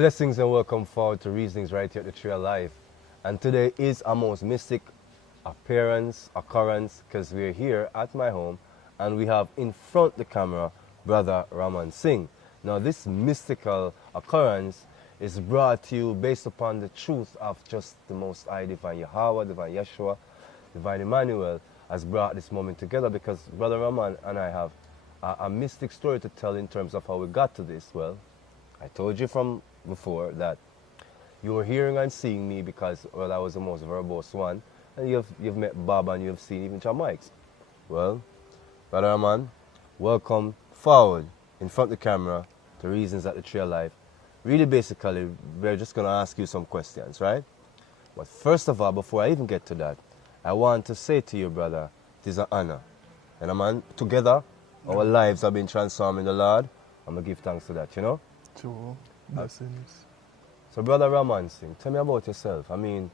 Blessings and welcome forward to Reasonings right here at the Tree of Life. And today is a most mystic occurrence, because we're here at my home and we have in front the camera Brother Raman Singh. Now this mystical occurrence is brought to you based upon the truth of just the Most High, Divine Yahweh, Divine Yeshua, Divine Emmanuel has brought this moment together, because Brother Raman and I have a mystic story to tell in terms of how we got to this. Well, I told you from before that you were hearing and seeing me because, well, I was the most verbose one, and you've met Bob and you've seen even Jamaics. Well, Brother Raman, welcome forward in front of the camera to Reasons at the Tree of Life. Really, basically, we're just going to ask you some questions, right? But first of all, before I even get to that, I want to say to you, brother, it is an honor. And man, together, our lives have been transformed in the Lord. I'm going to give thanks to that, you know? True. Blessings. So, Brother Raman Singh, tell me about yourself. I mean,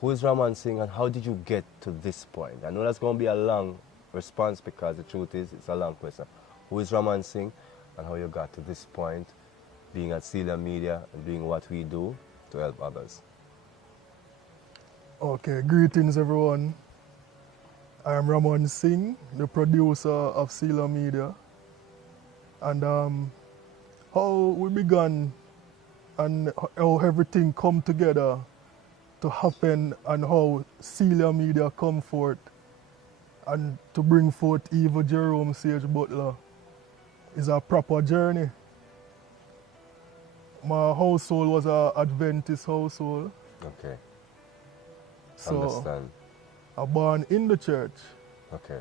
who is Raman Singh and how did you get to this point? I know that's going to be a long response because the truth is, it's a long question. Who is Raman Singh and how you got to this point, being at Celia Media and doing what we do to help others? Okay, greetings everyone. I am Raman Singh, the producer of Celia Media. And how we began and how everything come together to happen and how Celia Media come forth and to bring forth Eva Jerome Sage Butler is a proper journey. My household was an Adventist household. Okay. So Understand. I born in the church. Okay.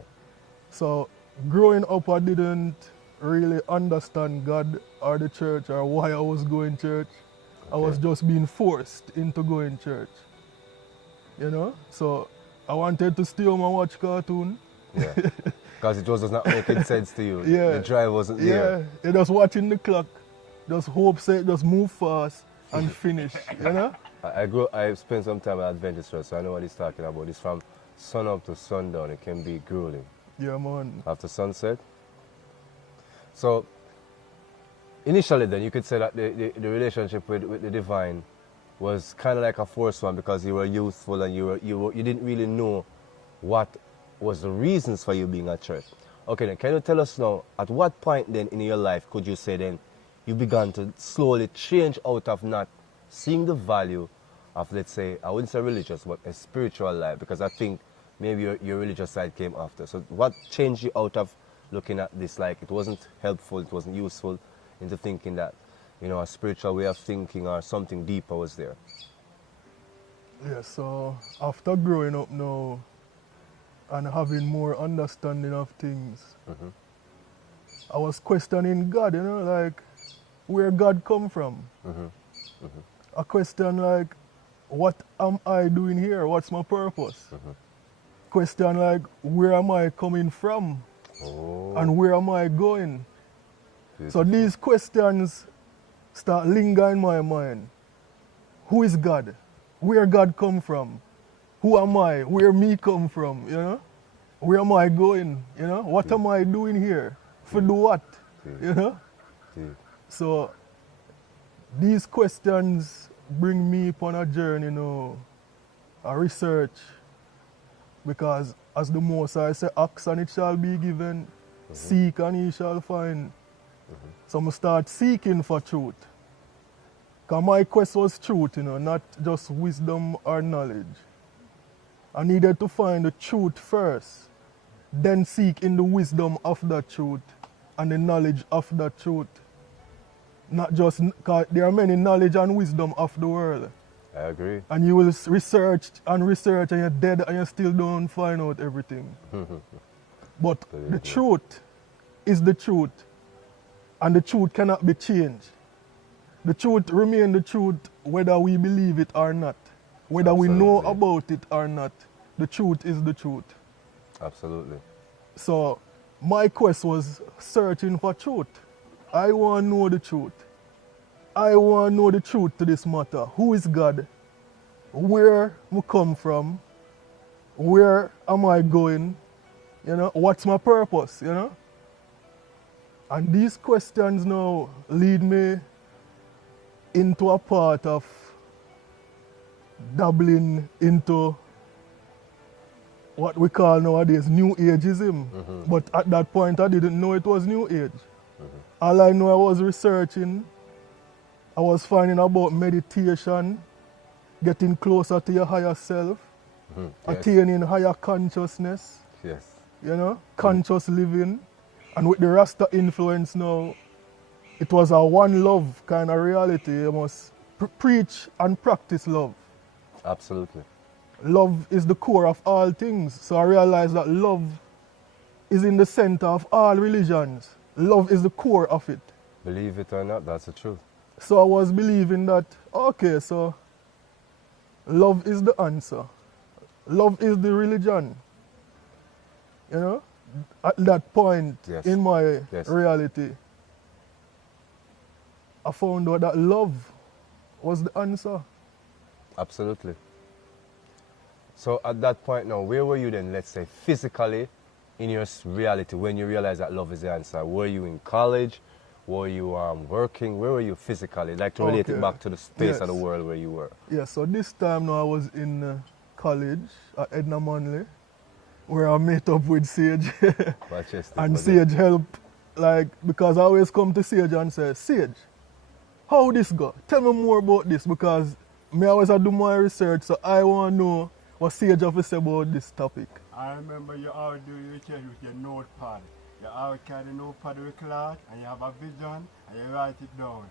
So growing up, I didn't really understand God or the church or why I was going church. I was just being forced into going church. You know? So I wanted to stay home and watch cartoon. Yeah. Because it was just not making sense to you. Yeah. The drive wasn't there. Yeah, you're just watching the clock. Just hope say just move fast and finish. You know? I spent some time at Adventist Church, so I know what he's talking about. It's from sun up to sundown. It can be grueling. Yeah, man. After sunset. So, initially then, you could say that the relationship with the divine was kind of like a forced one because you were youthful and you didn't really know what was the reasons for you being at church. Okay, then can you tell us now, at what point then in your life could you say then you began to slowly change out of not seeing the value of, let's say, I wouldn't say religious, but a spiritual life, because I think maybe your religious side came after. So what changed you out of looking at this like it wasn't helpful, it wasn't useful, into thinking that, you know, a spiritual way of thinking or something deeper was there? Yeah, so after growing up now and having more understanding of things, I was questioning God, you know, like where God come from. A question like, what am I doing here? What's my purpose? Question like, where am I coming from? And where am I going? So these questions start lingering in my mind. Who is God? Where God come from? Who am I? Where me come from? You know? Where am I going? You know? What am I doing here? For do what? You know? So these questions bring me upon a journey, you know, a research, because as the Most High say, ask and it shall be given, seek and ye shall find. So I start seeking for truth. Because my quest was truth, you know, not just wisdom or knowledge. I needed to find the truth first, then seek in the wisdom of that truth and the knowledge of that truth. Not just, because there are many knowledge and wisdom of the world. I agree. And you will research and you're dead and you still don't find out everything. But the truth is the truth. And the truth cannot be changed. The truth remains the truth whether we believe it or not. Whether we know about it or not. The truth is the truth. Absolutely. So my quest was searching for truth. I want to know the truth. I want to know the truth to this matter. Who is God? Where we come from? Where am I going? You know, what's my purpose, you know? And these questions now lead me into a part of dabbling into what we call nowadays New Ageism. But at that point, I didn't know it was New Age. All I know, I was researching, I was finding about meditation, getting closer to your higher self, Yes. attaining higher consciousness, Yes. you know, conscious living. And with the Rasta influence now, it was a one love kind of reality. You must preach and practice love. Absolutely. Love is the core of all things. So I realized that love is in the center of all religions. Love is the core of it. Believe it or not, that's the truth. So I was believing that, okay, so love is the answer. Love is the religion. You know, at that point Yes. in my Yes. reality, I found out that love was the answer. Absolutely. So at that point now, where were you then, let's say, physically in your reality when you realized that love is the answer? Were you in college? Were you working? Where were you physically? Like to relate it Okay. back to the space of the Yes. world where you were. Yeah, so this time now I was in college at Edna Manley, where I met up with Sage. Manchester. And was it? Sage helped, like, because I always come to Sage and say, Sage, how this go? Tell me more about this, because me always do my research, so I want to know what Sage have to say about this topic. I remember you all do your research with your notepad. You all carry the notepad with cloth and you have a vision and you write it down.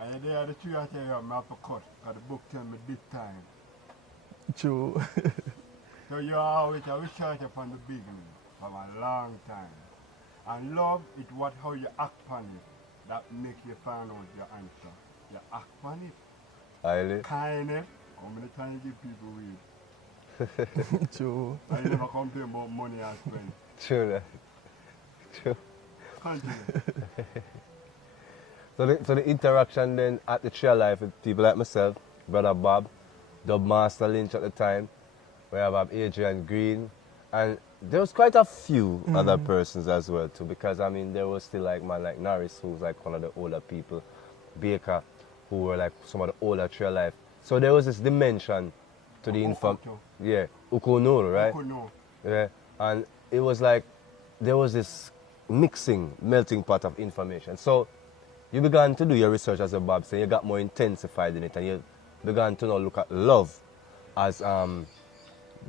And you're there the tree I tell you I have to cut because the book tell me this time. True. So you are always a researcher from the beginning, from a long time. And love is what how you act on it that makes you find out your answer. You act on it. Highly. Kindness, how many times you give people weed? True. And you never complain about money I spend. True that. True. Continue. So the interaction then at the Trail Life with people like myself, Brother Bob, Dub Master Lynch at the time, we have Adrian Green, and there was quite a few other persons as well too, because I mean there was still like man like Norris, who was like one of the older people, Baker, who were like some of the older Trail Life. So there was this dimension to the Ukoto. yeah, Ukonoro, right? No. Yeah, and it was like there was this mixing, melting pot of information. So you began to do your research, as Bob said, you got more intensified in it, and you began to now look at love as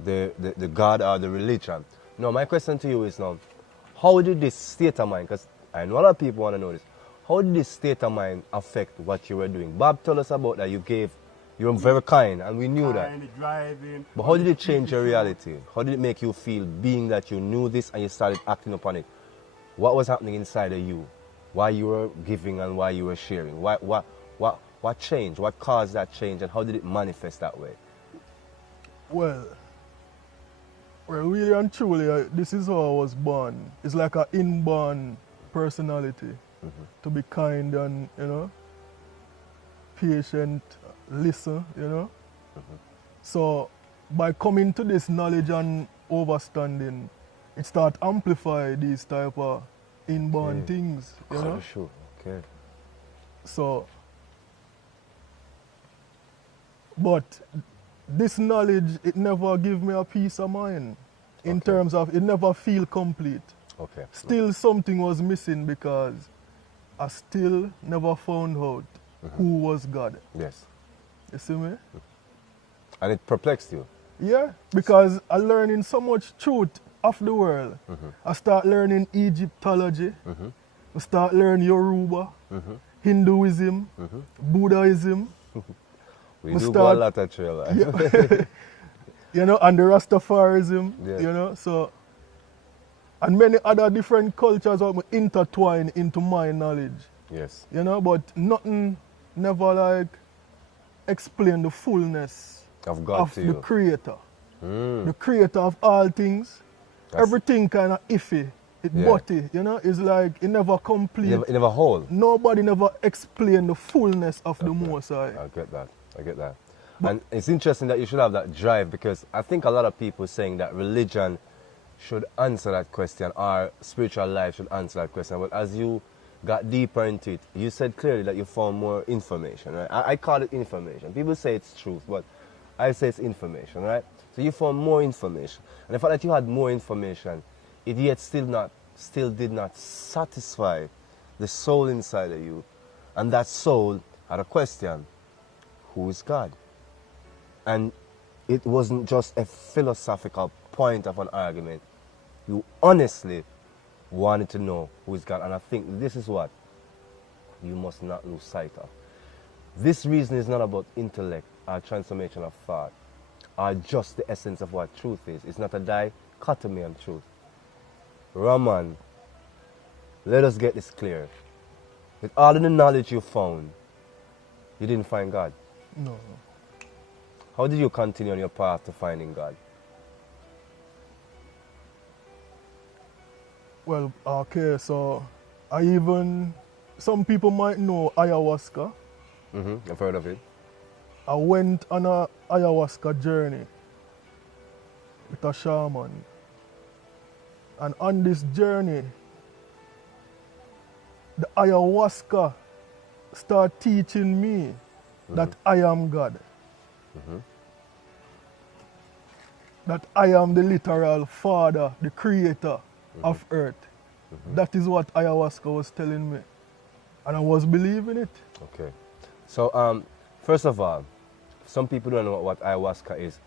the God or the religion. Now, my question to you is now, how did this state of mind, because I know a lot of people want to know this, how did this state of mind affect what you were doing? Bob told us about that you were very kind, and we knew that. Kind, driving. But how did it change your reality? How did it make you feel, being that you knew this and you started acting upon it? What was happening inside of you? Why you were giving and why you were sharing? What changed? What caused that change, and how did it manifest that way? Well, really and truly, this is how I was born. It's like an inborn personality to be kind and, you know, patient, listen, you know. So by coming to this knowledge and understanding, it start amplify these type of inborn Okay. things, you know. Sure. Okay. So, but this knowledge, it never give me a peace of mind in Okay. terms of, it never feel complete. Okay. Still something was missing because I still never found out who was God. Yes. You see me? And it perplexed you. Yeah, because I learning so much truth of the world. I start learning Egyptology. I start learning Yoruba, Hinduism, Buddhism. We We do go a start- lot of Trail Life. You know, and the Rastafarism, Yeah. you know, so, and many other different cultures are intertwined into my knowledge, Yes. you know, but nothing never like explain the fullness Of God of to the you. creator, Mm. the creator of all things. That's- Everything kind of iffy, it Yeah. butty, you know, it's like it never complete. You never hold. Nobody never explain the fullness of the Most High. I get that. I get that. And it's interesting that you should have that drive, because I think a lot of people saying that religion should answer that question, or spiritual life should answer that question. But as you got deeper into it, you said clearly that you found more information, right? I call it information. People say it's truth, but I say it's information, right? So you found more information. And the fact that you had more information, it yet still did not satisfy the soul inside of you. And that soul had a question: who is God? And it wasn't just a philosophical point of an argument. You honestly wanted to know who is God. And I think this is what you must not lose sight of. This reason is not about intellect or transformation of thought or just the essence of what truth is. It's not a dichotomy of truth. Raman, let us get this clear. With all of the knowledge you found, you didn't find God. No. How did you continue on your path to finding God? Well, okay, so some people might know ayahuasca. I've heard of it. I went on a ayahuasca journey with a shaman. And on this journey, the ayahuasca started teaching me that I am God. That I am the literal father, the creator of earth. That is what ayahuasca was telling me. And I was believing it. Okay. So, first of all, some people don't know what ayahuasca is.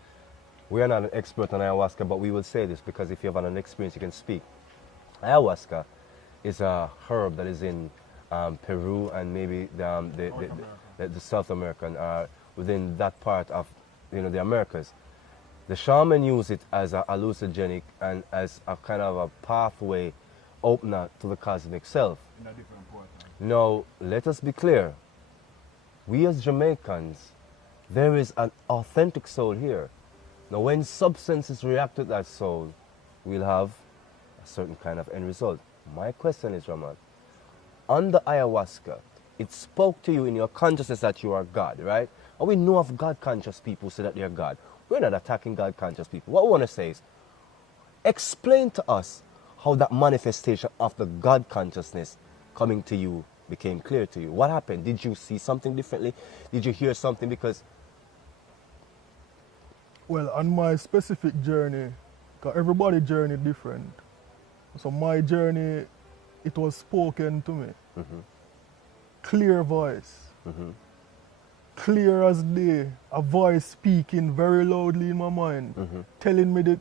We are not an expert on ayahuasca, but we will say this because if you have an experience, you can speak. Ayahuasca is a herb that is in Peru and maybe the South American, within that part of the Americas. The shaman use it as a hallucinogenic and as a kind of a pathway opener to the cosmic self. In a different portal. Now, let us be clear. We as Jamaicans, there is an authentic soul here. Now, when substances react with that soul, we'll have a certain kind of end result. My question is, Raman, on the ayahuasca, it spoke to you in your consciousness that you are God, right? And we know of God-conscious people who say that they're God. We're not attacking God-conscious people. What we want to say is, explain to us how that manifestation of the God consciousness coming to you became clear to you. What happened? Did you see something differently? Did you hear something? Because Well, on my specific journey, because everybody's journey different. So my journey, it was spoken to me. Clear voice. Clear as day. A voice speaking very loudly in my mind, telling me the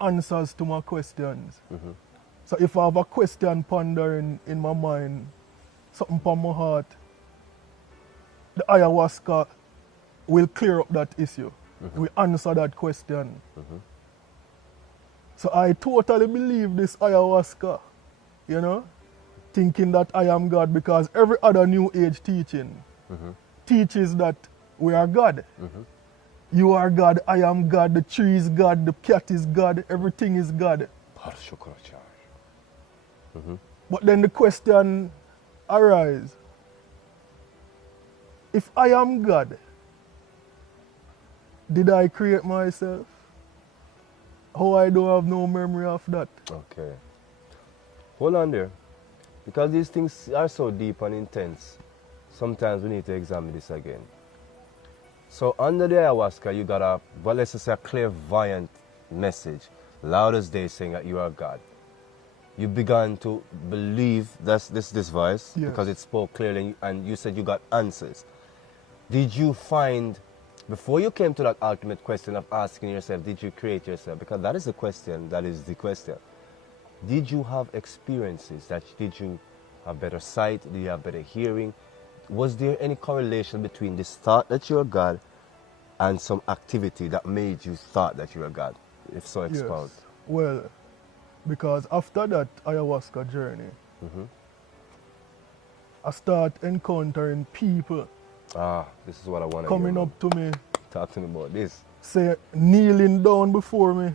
answers to my questions. So if I have a question pondering in my mind, something from my heart, the ayahuasca will clear up that issue. We answer that question. So I totally believe this ayahuasca, thinking that I am God, because every other New Age teaching teaches that we are God. You are God, I am God, the tree is God, the cat is God, everything is God. But then the question arises, if I am God, did I create myself? How I don't have no memory of that? Okay. Hold on there. Because these things are so deep and intense, sometimes we need to examine this again. So under the ayahuasca, you got a, well, let's just say a clairvoyant message, loud as day, saying that you are God. You began to believe this voice, yes, because it spoke clearly, and you said you got answers. Did you find, before you came to that ultimate question of asking yourself, did you create yourself? Because that is the question, Did you have experiences? Did you have better sight? Did you have better hearing? Was there any correlation between this thought that you're God and some activity that made you thought that you're God? If so, expound. Yes. Well, because after that ayahuasca journey, I start encountering people. This is what I want to coming up to me. Talk to me about this. Kneeling down before me,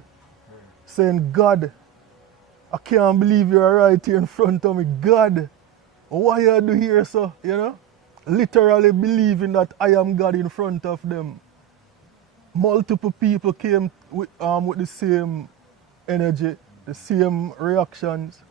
saying, God, I can't believe you're right here in front of me. God, why you do here, so? Literally believing that I am God in front of them. Multiple people came with the same energy, the same reactions.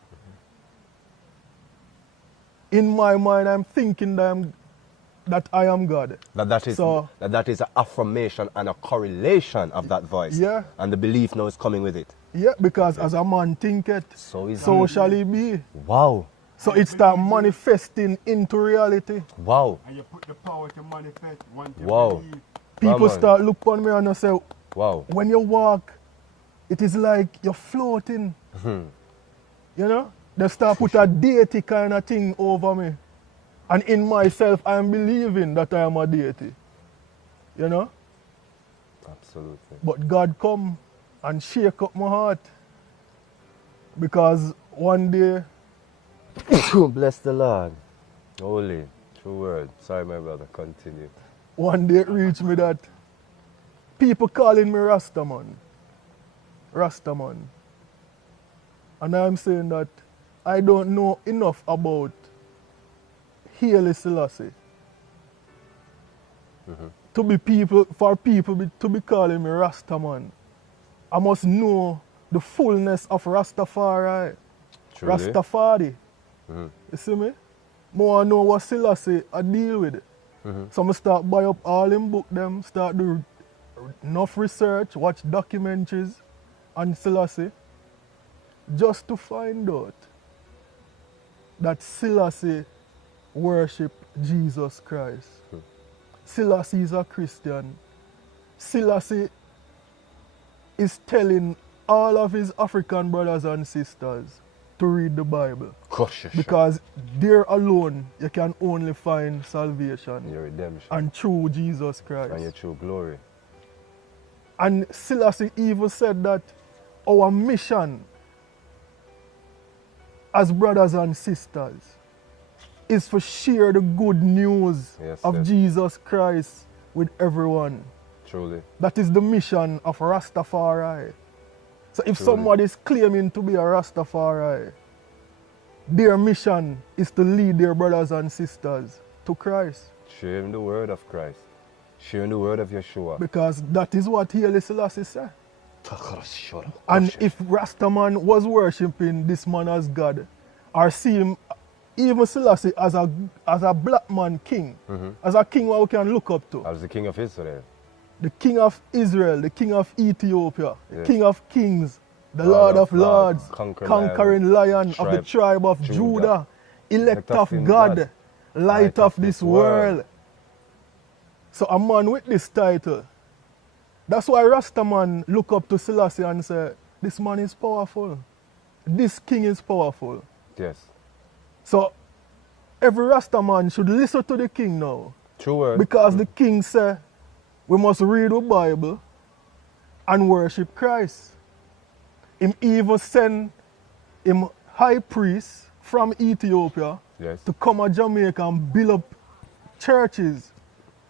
in my mind, I'm thinking that I am God. That is So- that is an affirmation and a correlation of that voice. Yeah. And the belief now is coming with it. Yeah, because as a man thinketh, So is so he. shall he be. Wow. So it start manifesting into reality. Wow. And you put the power to manifest once you Wow. believe. People man. start look on me and I say, Wow. when you walk, it is like you're floating. You know? They start put a deity kind of thing over me. And in myself, I am believing that I am a deity. You know? Absolutely. But God come and shake up my heart. Because one day, Bless the Lord. Holy. True word. Sorry, my brother. Continue. one day it reached me that people calling me Rastaman. Rastaman. And I'm saying that I don't know enough about Haile Selassie. To be people, for people to be calling me Rastaman, I must know the fullness of Rastafari. Truly. Rastafari. You see me? More know what Selassie I deal with. So I start buy up all them book them, start do enough research, watch documentaries on Selassie, just to find out that Selassie worship Jesus Christ. Selassie is a Christian. Selassie is telling all of his African brothers and sisters to read the Bible. Gosh, Because there alone you can only find salvation. your redemption And through Jesus Christ. and your true glory. And Selassie even said that our mission as brothers and sisters is to share the good news Yes, of yes. Jesus Christ with everyone. Truly. That is the mission of Rastafari. So if Truly. somebody is claiming to be a Rastafari, their mission is to lead their brothers and sisters to Christ. Sharing the word of Christ. Sharing the word of Yeshua. Because that is what Haile Selassie said. And if Rastaman was worshipping this man as God, or see him, even Selassie as a black man king, as a king what we can look up to, As the king of Israel. the king of Israel, the king of Ethiopia, the Yes. king of kings, the Lord Lord of of lords, conquering conquering lion of the tribe tribe of Judah, Judah, elect elect of of him God, God, light of this world. So a man with this title, that's why Rastaman look up to Selassie and say, this man is powerful. This king is powerful. Yes. So every Rastaman should listen to the king now. True word. Because the king said, we must read the Bible and worship Christ. Him even send him high priest from Ethiopia Yes. to come to Jamaica and build up churches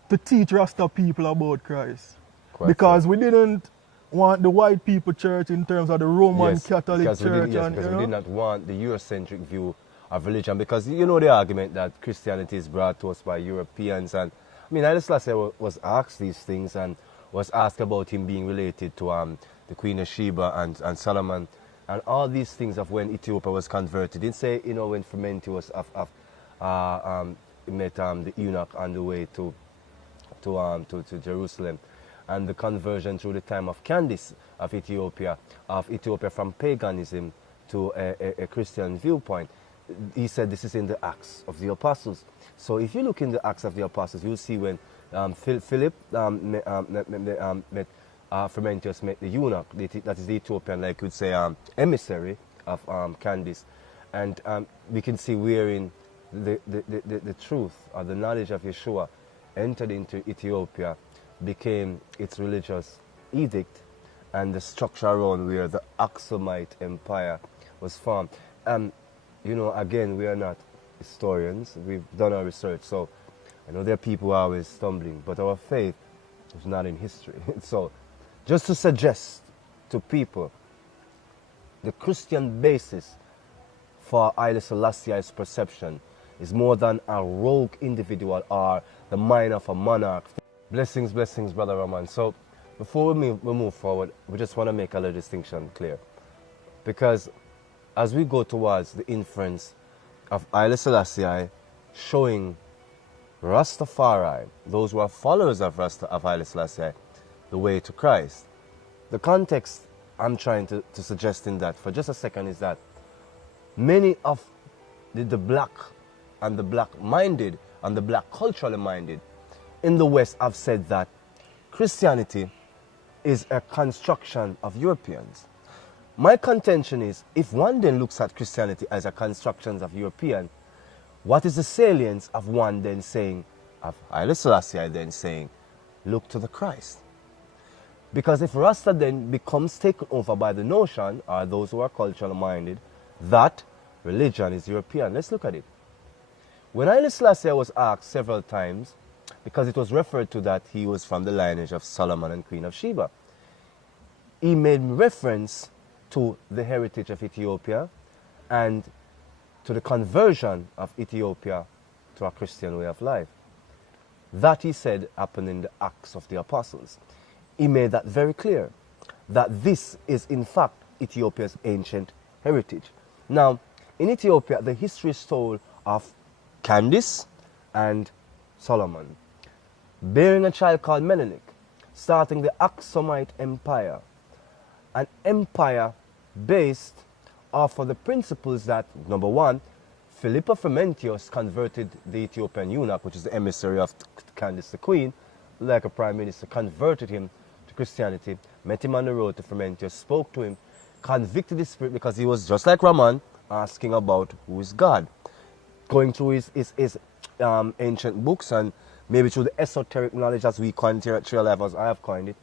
to teach Rasta people about Christ. Quite because so. we didn't want the white people church in terms of the Roman Yes, Catholic because we church. didn't, yes, and, because you we know, did not want the Eurocentric view of religion. Because you know the argument that Christianity is brought to us by Europeans. And I mean, Haile Selassie was asked these things and was asked about him being related to the Queen of Sheba and Solomon. And all these things of when Ethiopia was converted. Didn't say, you know, when Frumentius met the eunuch on the way to Jerusalem, and the conversion through the time of Candace of Ethiopia from paganism to a Christian viewpoint. He said this is in the Acts of the Apostles. So if you look in the Acts of the Apostles, you'll see when Philip met Frumentius met the eunuch, that is the Ethiopian, like you'd say, emissary of Candace. And we can see wherein the truth or the knowledge of Yeshua entered into Ethiopia, became its religious edict, and the structure around where the Aksumite Empire was formed. You know, again, we are not historians. We've done our research, so I know there are people who are always stumbling, but our faith is not in history. So just to suggest to people the Christian basis for Haile Selassie's perception is more than a rogue individual or the mind of a monarch. Blessings, blessings, Brother Roman. So before we move forward, we just want to make a little distinction clear. Because as we go towards the inference of Haile Selassie showing Rastafari, those who are followers of Haile Selassie, the way to Christ. The context I'm trying to suggest in that for just a second is that many of the black and the black-minded and the black culturally minded in the West have said that Christianity is a construction of Europeans. My contention is, if one then looks at Christianity as a construction of European, what is the salience of one then saying, of Haile Selassie then saying, look to the Christ? Because if Rasta then becomes taken over by the notion, or those who are culturally minded, that religion is European. Let's look at it. When Haile Selassie was asked several times, because it was referred to that he was from the lineage of Solomon and Queen of Sheba, he made reference to the heritage of Ethiopia and to the conversion of Ethiopia to a Christian way of life. That, he said, happened in the Acts of the Apostles. He made that very clear, that this is in fact Ethiopia's ancient heritage. Now, in Ethiopia, the history is told of Candace and Solomon bearing a child called Menelik, starting the Aksumite Empire, an empire based off of the principles that, number one, Philippa Frumentius converted the Ethiopian eunuch, which is the emissary of Candace the Queen, like a prime minister, converted him to Christianity, met him on the road to Frumentius, spoke to him, convicted his spirit because he was just like Raman, asking about who is God. Going through his ancient books and maybe through the esoteric knowledge as we coin it here at Trail Life, as I have coined it,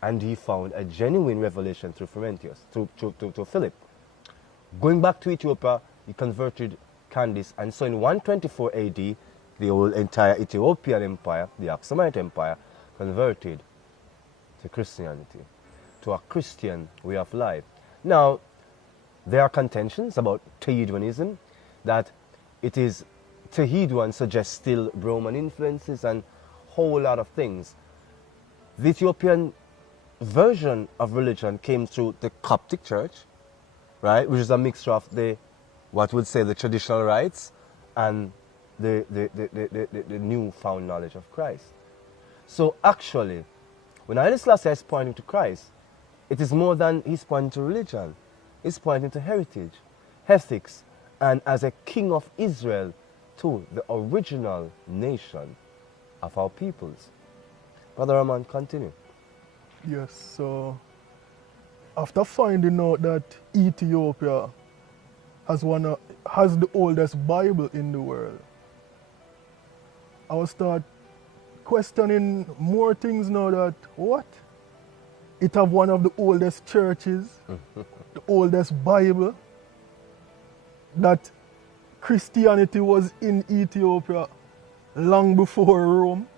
and he found a genuine revelation through Frumentius, to Philip. Going back to Ethiopia, he converted Candace, and so in 124 AD, the whole entire Ethiopian empire, the Aksumite Empire, converted to Christianity, to a Christian way of life. Now, there are contentions about Tehidwanism, that it is Tehidwan suggests still Roman influences and whole lot of things. The Ethiopian version of religion came through the Coptic Church, right, which is a mixture of the, what would say, the traditional rites and the newfound knowledge of Christ. So actually, when Haile Selassie is pointing to Christ, it is more than he's pointing to religion. He's pointing to heritage, ethics, and as a king of Israel, to the original nation of our peoples. Brother Raman, continue. Yes, so after finding out that Ethiopia has the oldest Bible in the world, I will start questioning more things now. That what? It have one of the oldest churches, the oldest Bible, that Christianity was in Ethiopia long before Rome.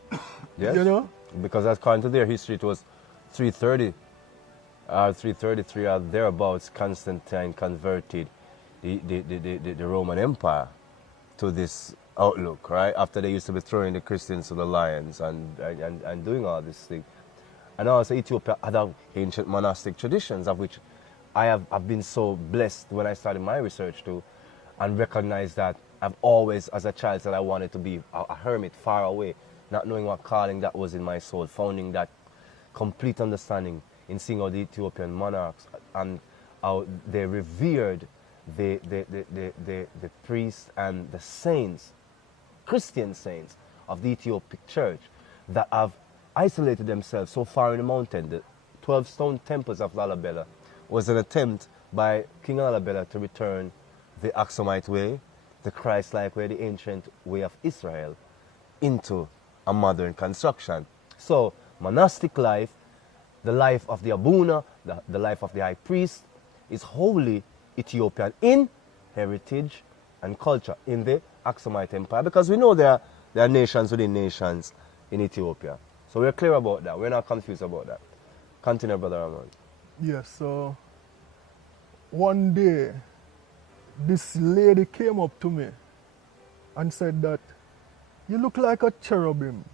Yes, you know? Because according to their history, it was 330 or 333 or thereabouts, Constantine converted the Roman Empire to this outlook, right? After they used to be throwing the Christians to the lions and doing all this thing. And also Ethiopia had ancient monastic traditions, of which I've been so blessed when I started my research too, and recognized that I've always, as a child, said I wanted to be a hermit far away, not knowing what calling that was in my soul, finding that complete understanding in seeing how the Ethiopian monarchs and how they revered the priests and the saints, Christian saints of the Ethiopic church, that have isolated themselves so far in the mountain. The 12 stone temples of Lalibela was an attempt by King Lalibela to return the Aksumite way, the Christ-like way, the ancient way of Israel, into a modern construction. So, monastic life, the life of the Abuna, the life of the high priest, is wholly Ethiopian in heritage and culture in the Aksumite Empire, because we know there are nations within nations in Ethiopia. So we're clear about that. We're not confused about that. Continue, Brother Raman. Yes, so one day, this lady came up to me and said that, you look like a cherubim.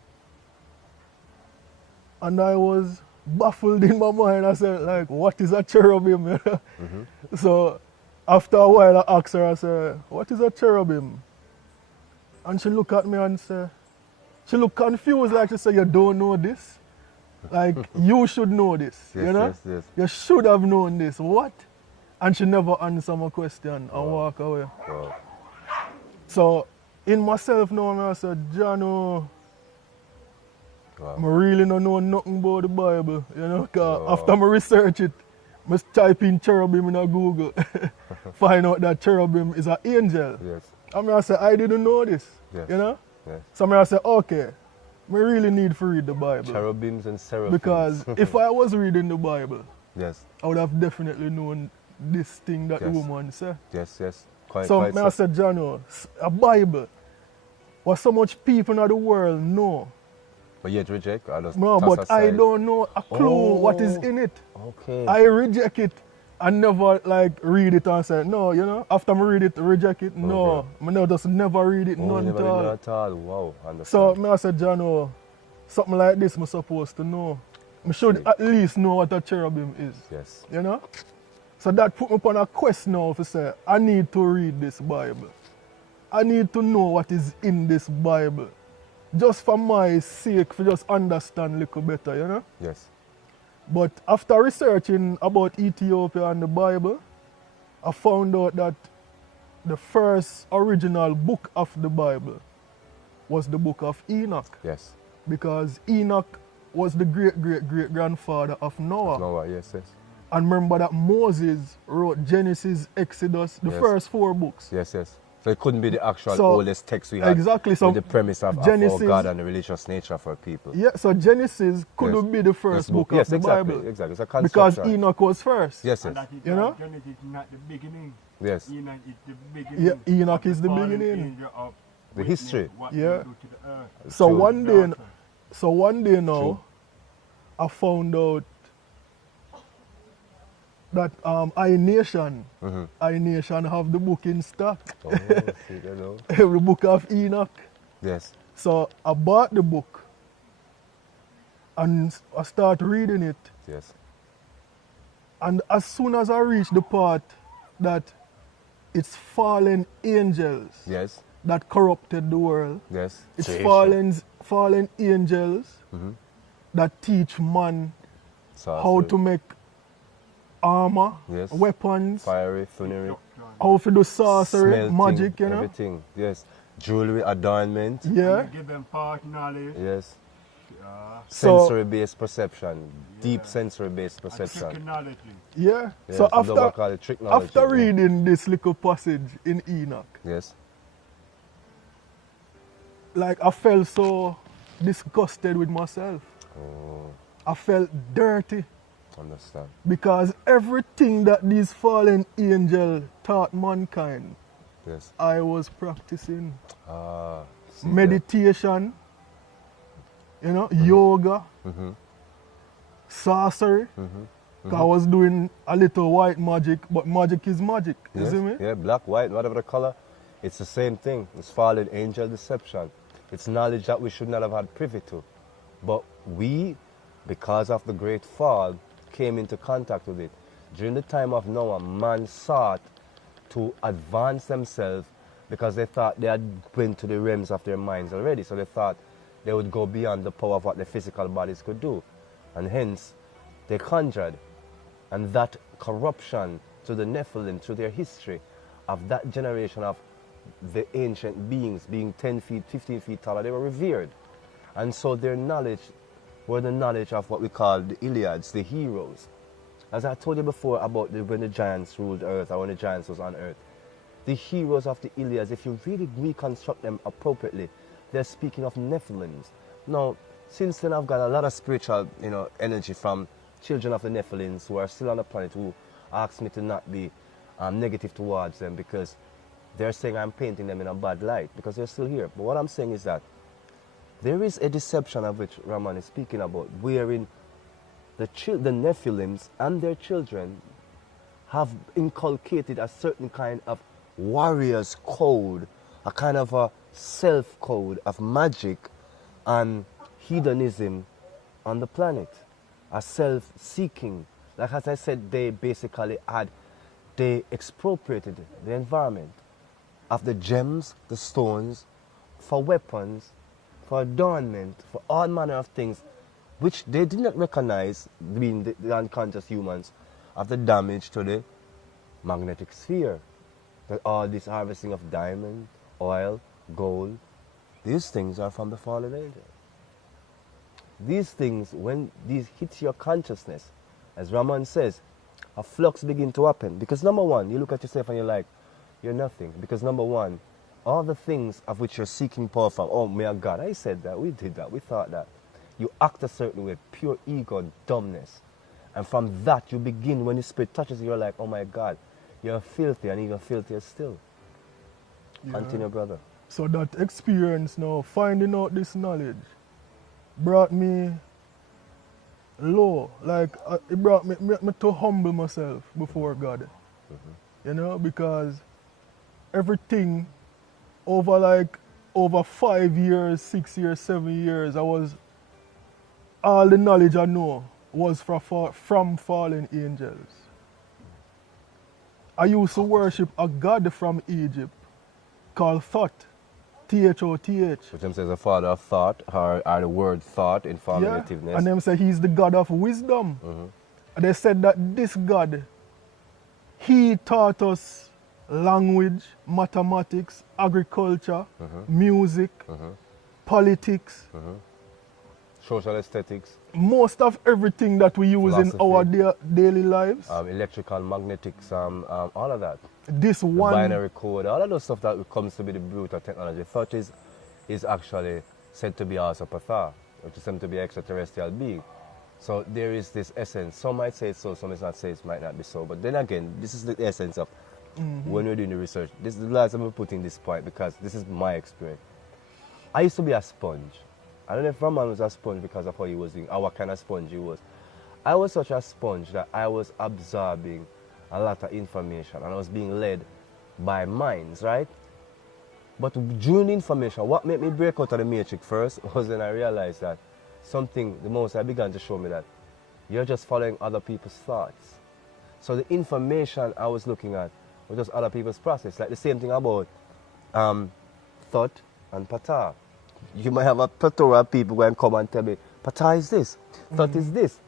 And I was baffled in my mind. I said, like, what is a cherubim? So after a while I asked her, I said, what is a cherubim? And she looked at me and said, she looked confused like she said, you don't know this? Like, you should know this, Yes, you know? yes, yes. You should have known this. What? And she never answered my question and walk away. Wow. So, in myself now, I said, John, oh, Wow. I really don't know nothing about the Bible, you know? 'Cause Wow. after I research it, I type in cherubim in Google, find out that cherubim is an angel. Yes. And I said, I didn't know this, Yes. you know? Yes. So I said, okay, we really need to read the Bible. Cherubims and seraphims. Because if I was reading the Bible, yes, I would have definitely known this thing that the Yes. woman said. yes, yes. Quite, So quite I said, John, oh, a Bible, what so much people in the world know. But yet reject? I just No, toss but I aside. don't know a clue what is Oh. in it. Okay. I reject it and never like read it and say, no, you know, after I read it, reject it. No, I never just never read it, Oh, none never at did all. that at all. Wow. So Understand. I said, John, oh, something like this I'm supposed to know. I should See. at least know what a cherubim is. Yes. You know? So that put me upon a quest now to say, I need to read this Bible. I need to know what is in this Bible. Just for my sake, for just understand a little better, you know? Yes. But after researching about Ethiopia and the Bible, I found out that the first original book of the Bible was the book of Enoch. Yes. Because Enoch was the great-great-great-grandfather of Noah. Noah. Yes, yes. And remember that Moses wrote Genesis, Exodus, the Yes. first 4 books. Yes, yes. So it couldn't be the actual So, oldest text we had. exactly, so with the premise of Genesis- our God and the religious nature of our people. Yeah, so Genesis couldn't Yes. be the first First book yes, of the exactly, Bible. Exactly. It's a Because construction. Enoch was first. Yes, And yes. that is You know? Genesis is not the beginning. Yes. Enoch is the beginning. Yeah, Enoch of is the fallen beginning. angel of The witness history. What Yeah. they do to the earth. So True. one day, Daughter. so one day now, True. I found out that iNation have the book in stock, Oh, see, you know. the book of Enoch. Yes. So I bought the book and I start reading it. Yes. And as soon as I reach the part that it's fallen angels Yes. that corrupted the world, Yes. it's Creation. fallen angels that teach man how to make armor, Yes. weapons, fiery, funery, how to do sorcery, smelting, magic, you know. everything. Yes. Jewelry, adornment. Yeah. And you give them part knowledge. Yes. So- Sensory-based perception. Deep Yeah. sensory-based And perception. technology. Yeah. Yes, So some don't call it trick knowledge, after yeah. reading this little passage in Enoch, Yes. like I felt so disgusted with myself. Oh, I felt dirty understand. because everything that these fallen angels taught mankind, Yes. I was practicing. Ah. see that. Meditation, you know, yoga, Mhm. sorcery. 'Cause I was doing a little white magic, but magic is magic. You Yes. see me? Yeah, black, white, whatever the color. It's the same thing. It's fallen angel deception. It's knowledge that we should not have had privy to. But we, because of the great fall, came into contact with it. During the time of Noah, man sought to advance themselves because they thought they had went to the realms of their minds already. So they thought they would go beyond the power of what their physical bodies could do. And hence, they conjured. And that corruption to the Nephilim, to their history of that generation of the ancient beings being 10 feet, 15 feet taller, they were revered. And so their knowledge were the knowledge of what we call the Iliads, the heroes. As I told you before about when the giants ruled earth, or when the giants was on earth, the heroes of the Iliads, if you really reconstruct them appropriately, they're speaking of Nephilims. Now, since then I've got a lot of spiritual, energy from children of the Nephilims who are still on the planet who ask me to not be negative towards them because they're saying I'm painting them in a bad light because they're still here. But what I'm saying is that there is a deception of which Raman is speaking about, wherein the Nephilims and their children have inculcated a certain kind of warrior's code, a kind of a self-code of magic and hedonism on the planet, a self-seeking. Like as I said, they basically had they expropriated the environment of the gems, the stones, for weapons, for adornment, for all manner of things, which they did not recognize, being the unconscious humans, of the damage to the magnetic sphere. That all this harvesting of diamond, oil, gold, these things are from the fallen angel. These things, when these hit your consciousness, as Raman says, a flux begin to happen. Because number one, you look at yourself and you're like, you're nothing. Because number one, all the things of which you're seeking power from, oh my God, I said that, we did that, we thought that. You act a certain way, pure ego, dumbness. And from that, you begin, when the spirit touches you, you're like, oh my God, you're filthy and even filthier still. Yeah. Continue, brother. So that experience now, finding out this knowledge, brought me low. Like, it brought me to humble myself before God. You know, because everything over 5 years, 6 years, 7 years, all the knowledge I know was from fallen angels. I used to worship a god from Egypt called Thoth, Thoth. Which them says a father of thought, or the word thought in formativeness. And them say he's the god of wisdom. And they said that this god, he taught us language, mathematics, agriculture, music, politics, Social aesthetics, most of everything that we use in our daily lives. electrical, magnetics, all of that. This The one, binary code, all of those stuff that comes to be the root of technology. Thought is actually said to be also Patha, which is said to be extraterrestrial being. So there is this essence. Some might say it's so, some might say it might not be so. But then again, this is the essence of when we're doing the research. This is the last time we're putting this point because this is my experience. I used to be a sponge. I don't know if Raman was a sponge because of how he was doing, or what kind of sponge he was. I was such a sponge that I was absorbing a lot of information and I was being led by minds, right? But during the information, what made me break out of the matrix first was when I realized that the most I began to show me that you're just following other people's thoughts. So the information I was looking at was just other people's process. Like the same thing about thought and Patha. You might have a plethora of people going to come and tell me, Patha is this, thought is this.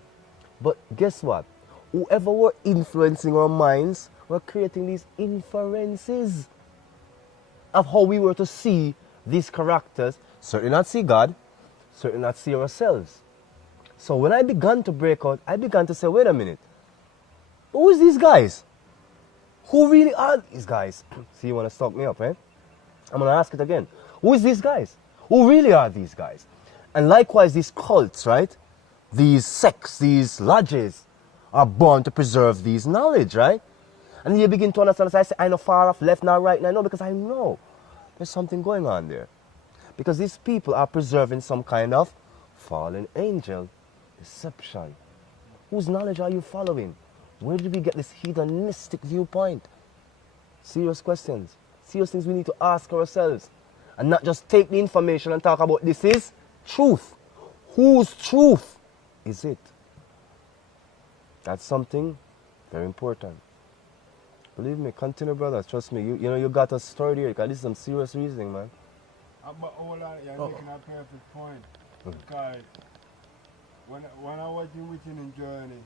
But guess what? Whoever were influencing our minds were creating these inferences of how we were to see these characters, certainly not see God, certainly not see ourselves. So when I began to break out, I began to say, wait a minute, who is these guys? Who really are these guys? See, you want to stop me up, eh? I'm going to ask it again. Who is these guys? Who really are these guys? And likewise, these cults, right? These sects, these lodges are born to preserve these knowledge, right? And you begin to understand, as I say, I know far off, left, now, right, now, no, because I know there's something going on there. Because these people are preserving some kind of fallen angel deception. Whose knowledge are you following? Where did we get this hedonistic viewpoint? Serious questions. Serious things we need to ask ourselves. And not just take the information and talk about this is truth. Whose truth is it? That's something very important. Believe me, continue, brothers. Trust me. You know you got a story here. Because this is some serious reasoning, man. But hold on, you're making a perfect point. Because when I was in Within Journey,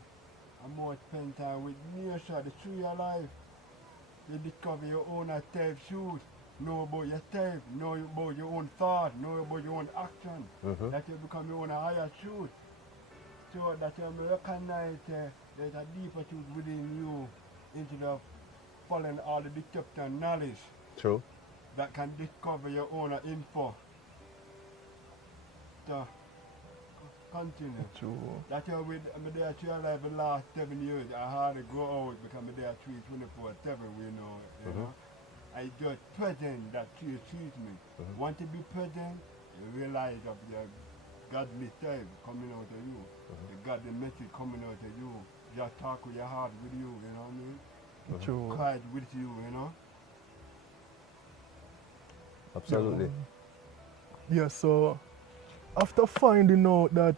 I'm more spend time with nature, the tree of life. You discover your own self truth. Know about yourself, know about your own thought, know about your own action. That you become your own higher truth. So that you recognize there's a deeper truth within you instead of following all the deception knowledge. True. That can discover your own info. So, continue. True. That's why I'm there to alive the last 7 years. I had to go out because I'm there 24/7, you know. I just present that she sees me. Want to be present, you realize of your godly self coming out of you. The godly message coming out of you. Just talk with your heart with you, you know what I mean? True. Quiet with you, you know? Absolutely. Yeah, so after finding out that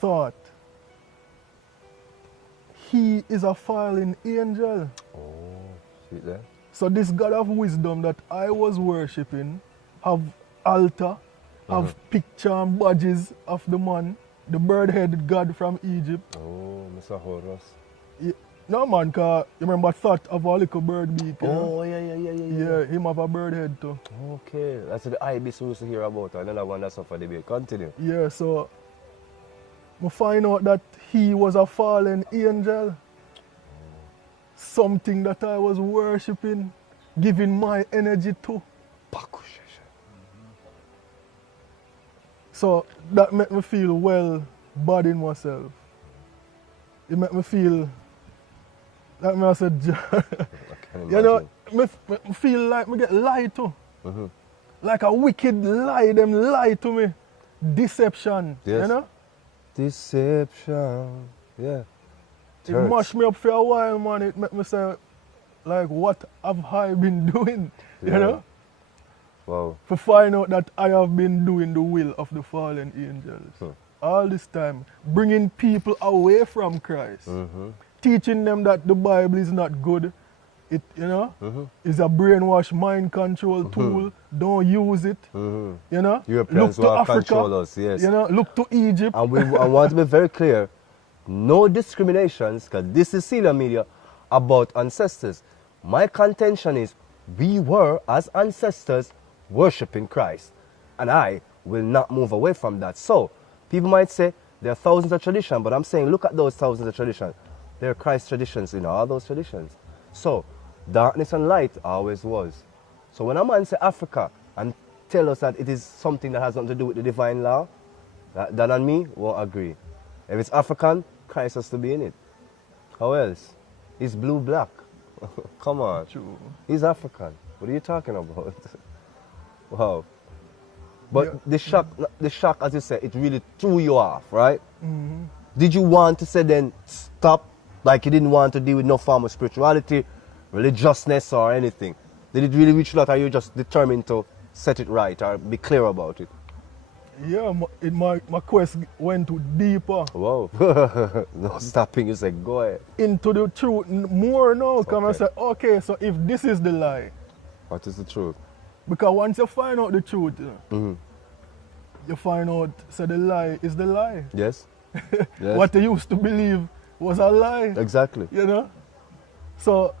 Thoth, he is a fallen angel. Oh, see it there? So this God of wisdom that I was worshipping have altar, have picture and badges of the man, the bird-headed God from Egypt. Oh, Mr. Horus. No man, cause you remember thought of a little bird beak. You know? Oh, yeah. Yeah, him have a bird head too. Okay, that's the ibis we used to hear about. Another one that's up for debate. Continue. Yeah, so I find out that he was a fallen angel. Something that I was worshipping, giving my energy to. So that made me feel well bad in myself. It made me feel like me I said, you know, me feel like me get lied to. Like a wicked lie, them lie to me. Deception, Yes. you know? Deception. Yeah. It mashed me up for a while, man. It made me say, like, what have I been doing? You Yeah. know? Wow. To find out that I have been doing the will of the fallen angels. All this time, bringing people away from Christ. Teaching them that the Bible is not good. It, you know, is a brainwash mind control tool. Don't use it. You know? Europeans Look to will Africa. control us, yes. You know, look to Egypt. And I want to be very clear, no discriminations, because this is Celia Media about ancestors. My contention is we were, as ancestors, worshipping Christ. And I will not move away from that. So, people might say there are thousands of traditions, but I'm saying look at those thousands of traditions. There are Christ traditions in all those traditions. So, darkness and light always was. So when a man say Africa and tell us that it is something that has nothing to do with the divine law, that and me won't agree. If it's African, Christ has to be in it. How else? He's blue black. Come on. True. He's African. What are you talking about? Wow. But Yeah. the shock, as you said, it really threw you off, right? Did you want to say then stop, like you didn't want to deal with no form of spirituality, religiousness or anything? Did it really reach that, or are you just determined to set it right or be clear about it? Yeah, my quest went to deeper. Wow. No stopping, you said go ahead. Into the truth more now. Come and Okay. say, okay, so if this is the lie, What is the truth? because once you find out the truth, you find out, so the lie is the lie. Yes? Yes. What you used to believe was a lie. Exactly. You know? So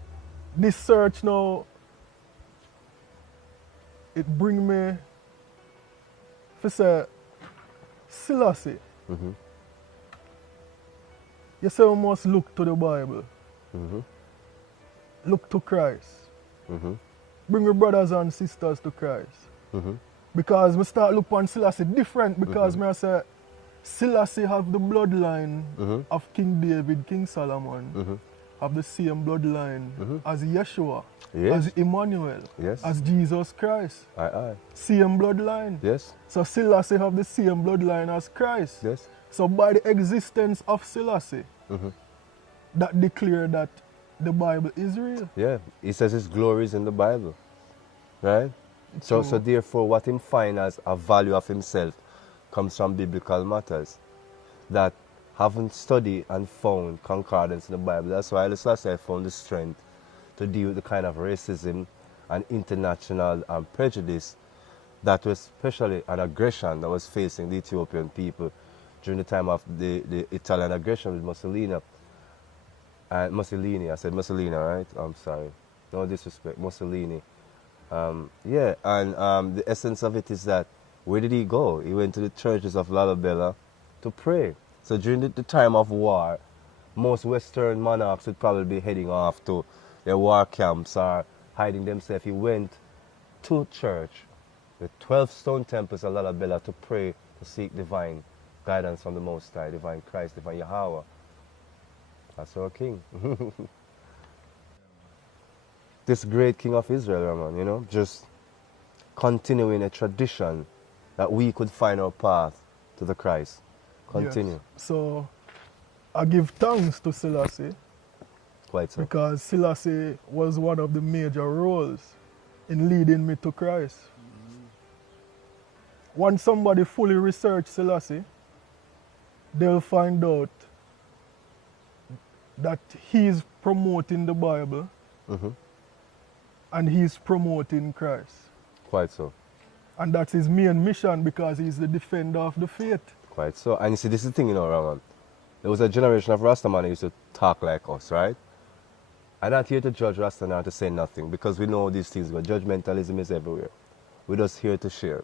this search now, it bring me to say, Selassie, you say we must look to the Bible. Look to Christ. Bring your brothers and sisters to Christ. Because we start look on Selassie different because me I say Selassie have the bloodline of King David, King Solomon, have the same bloodline as Yeshua, Yes. as Emmanuel, Yes. as Jesus Christ. Aye. Same bloodline. Yes. So Selassie have the same bloodline as Christ. Yes. So by the existence of Selassie, that declare that the Bible is real. Yeah. He says his glory is in the Bible. Right? So therefore what him find as a value of himself comes from biblical matters that haven't studied and found concordance in the Bible. That's why Haile Selassie found the strength to deal with the kind of racism and international prejudice that was especially an aggression that was facing the Ethiopian people during the time of the Italian aggression with Mussolini. Mussolini, I said Mussolini, right? I'm sorry. No disrespect, Mussolini. Yeah, and the essence of it is that where did he go? He went to the churches of Lalibela to pray. So during the time of war, most Western monarchs would probably be heading off to their war camps or hiding themselves. He went to church, the 12 stone temples of Lalibela, to pray, to seek divine guidance from the Most High, divine Christ, divine Yahweh. That's our king. This great king of Israel, man, you know, just continuing a tradition that we could find our path to the Christ. Continue. Yes. So I give thanks to Selassie Quite so. because Selassie was one of the major roles in leading me to Christ. Once somebody fully research Selassie, they'll find out that he's promoting the Bible and he's promoting Christ. Quite so. And that's his main mission because he's the defender of the faith. Quite so. And you see, this is the thing, you know, Raman. There was a generation of Rastaman that used to talk like us, right? I'm not here to judge Rasta now to say nothing because we know these things, but judgmentalism is everywhere. We're just here to share.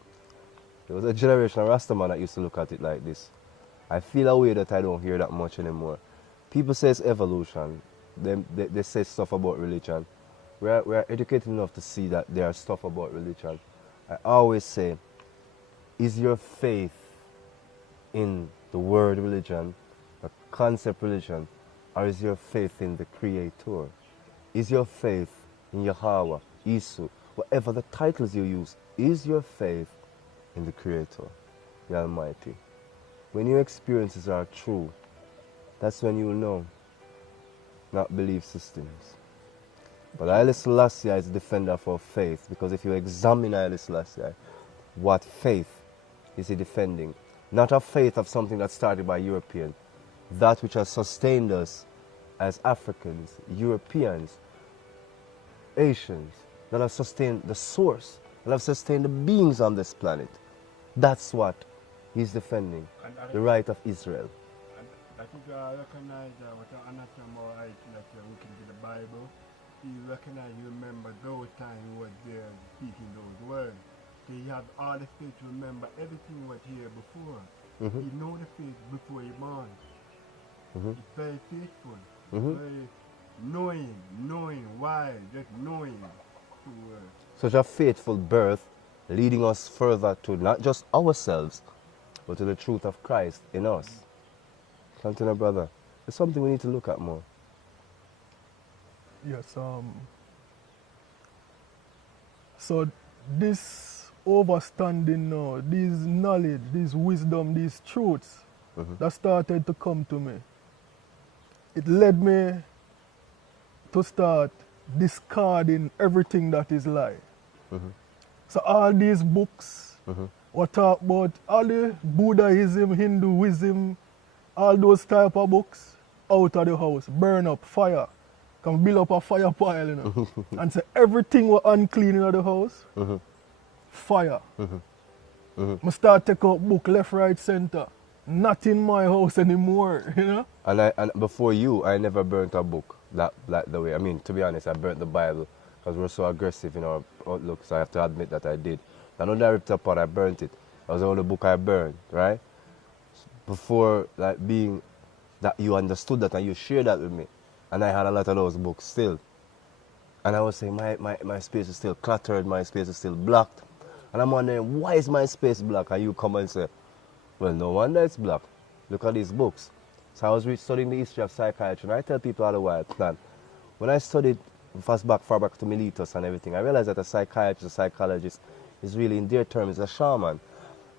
There was a generation of Rastaman that used to look at it like this. I feel a way that I don't hear that much anymore. People say it's evolution. They say stuff about religion. We're educated enough to see that there are stuff about religion. I always say, is your faith in the word religion, the concept religion, or is your faith in the Creator? Is your faith in Yahweh, Isu, whatever the titles you use, is your faith in the Creator, the Almighty? When your experiences are true, that's when you will know, not belief systems. But Haile Selassie is the defender of our faith, because if you examine Haile Selassie, what faith is he defending? Not a faith of something that started by Europeans, that which has sustained us as Africans, Europeans, Asians, that have sustained the source, that have sustained the beings on this planet. That's what he's defending, the right of Israel. And that is why I recognize what an anatomy right that you're looking to the Bible. You recognize, you remember those times you were there speaking those words. So you have all the faith to remember everything was here before. You know the faith before you're born. It's very faithful. Very knowing, why, just knowing. Such a faithful birth leading us further to not just ourselves, but to the truth of Christ in us. Continue, brother. It's something we need to look at more. Yes, so this overstanding now, this knowledge, this wisdom, these truths that started to come to me, it led me to start discarding everything that is lie. So all these books, what talk about all the Buddhism, Hinduism, all those type of books, out of the house, burn up, fire. Can build up a fire pile, you know, and say everything was unclean in the house, fire. I start take out book left, right, center. Not in my house anymore, you know. And before you, I never burnt a book that the way. I mean, to be honest, I burnt the Bible because we're so aggressive in our outlook. So I have to admit that I did. I know that I ripped apart, I burnt it. That was the only book I burned, right? Before, like, being that you understood that and you shared that with me. And I had a lot of those books still. And I was saying, my space is still cluttered, my space is still blocked. And I'm wondering, why is my space blocked? And you come and say, well, no wonder it's blocked. Look at these books. So I was studying the history of psychiatry, and I tell people all the while that when I studied far back to Miletus and everything, I realized that a psychiatrist, a psychologist, is really, in their terms, a shaman.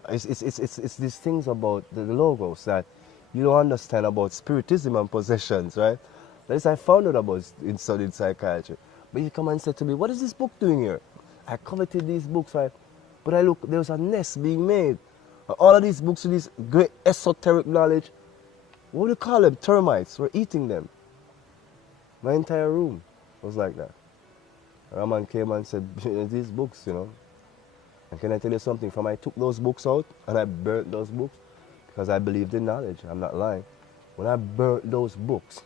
It's these things about the logos that you don't understand about spiritism and possessions, right? That is, I found out about in studying psychiatry. But you come and say to me, what is this book doing here? I coveted these books, right? But I look, there was a nest being made. All of these books with this great esoteric knowledge, what do you call them? Termites were eating them. My entire room was like that. Raman came and said, these books, you know. And can I tell you something? From I took those books out and I burnt those books because I believed in knowledge. I'm not lying. When I burnt those books,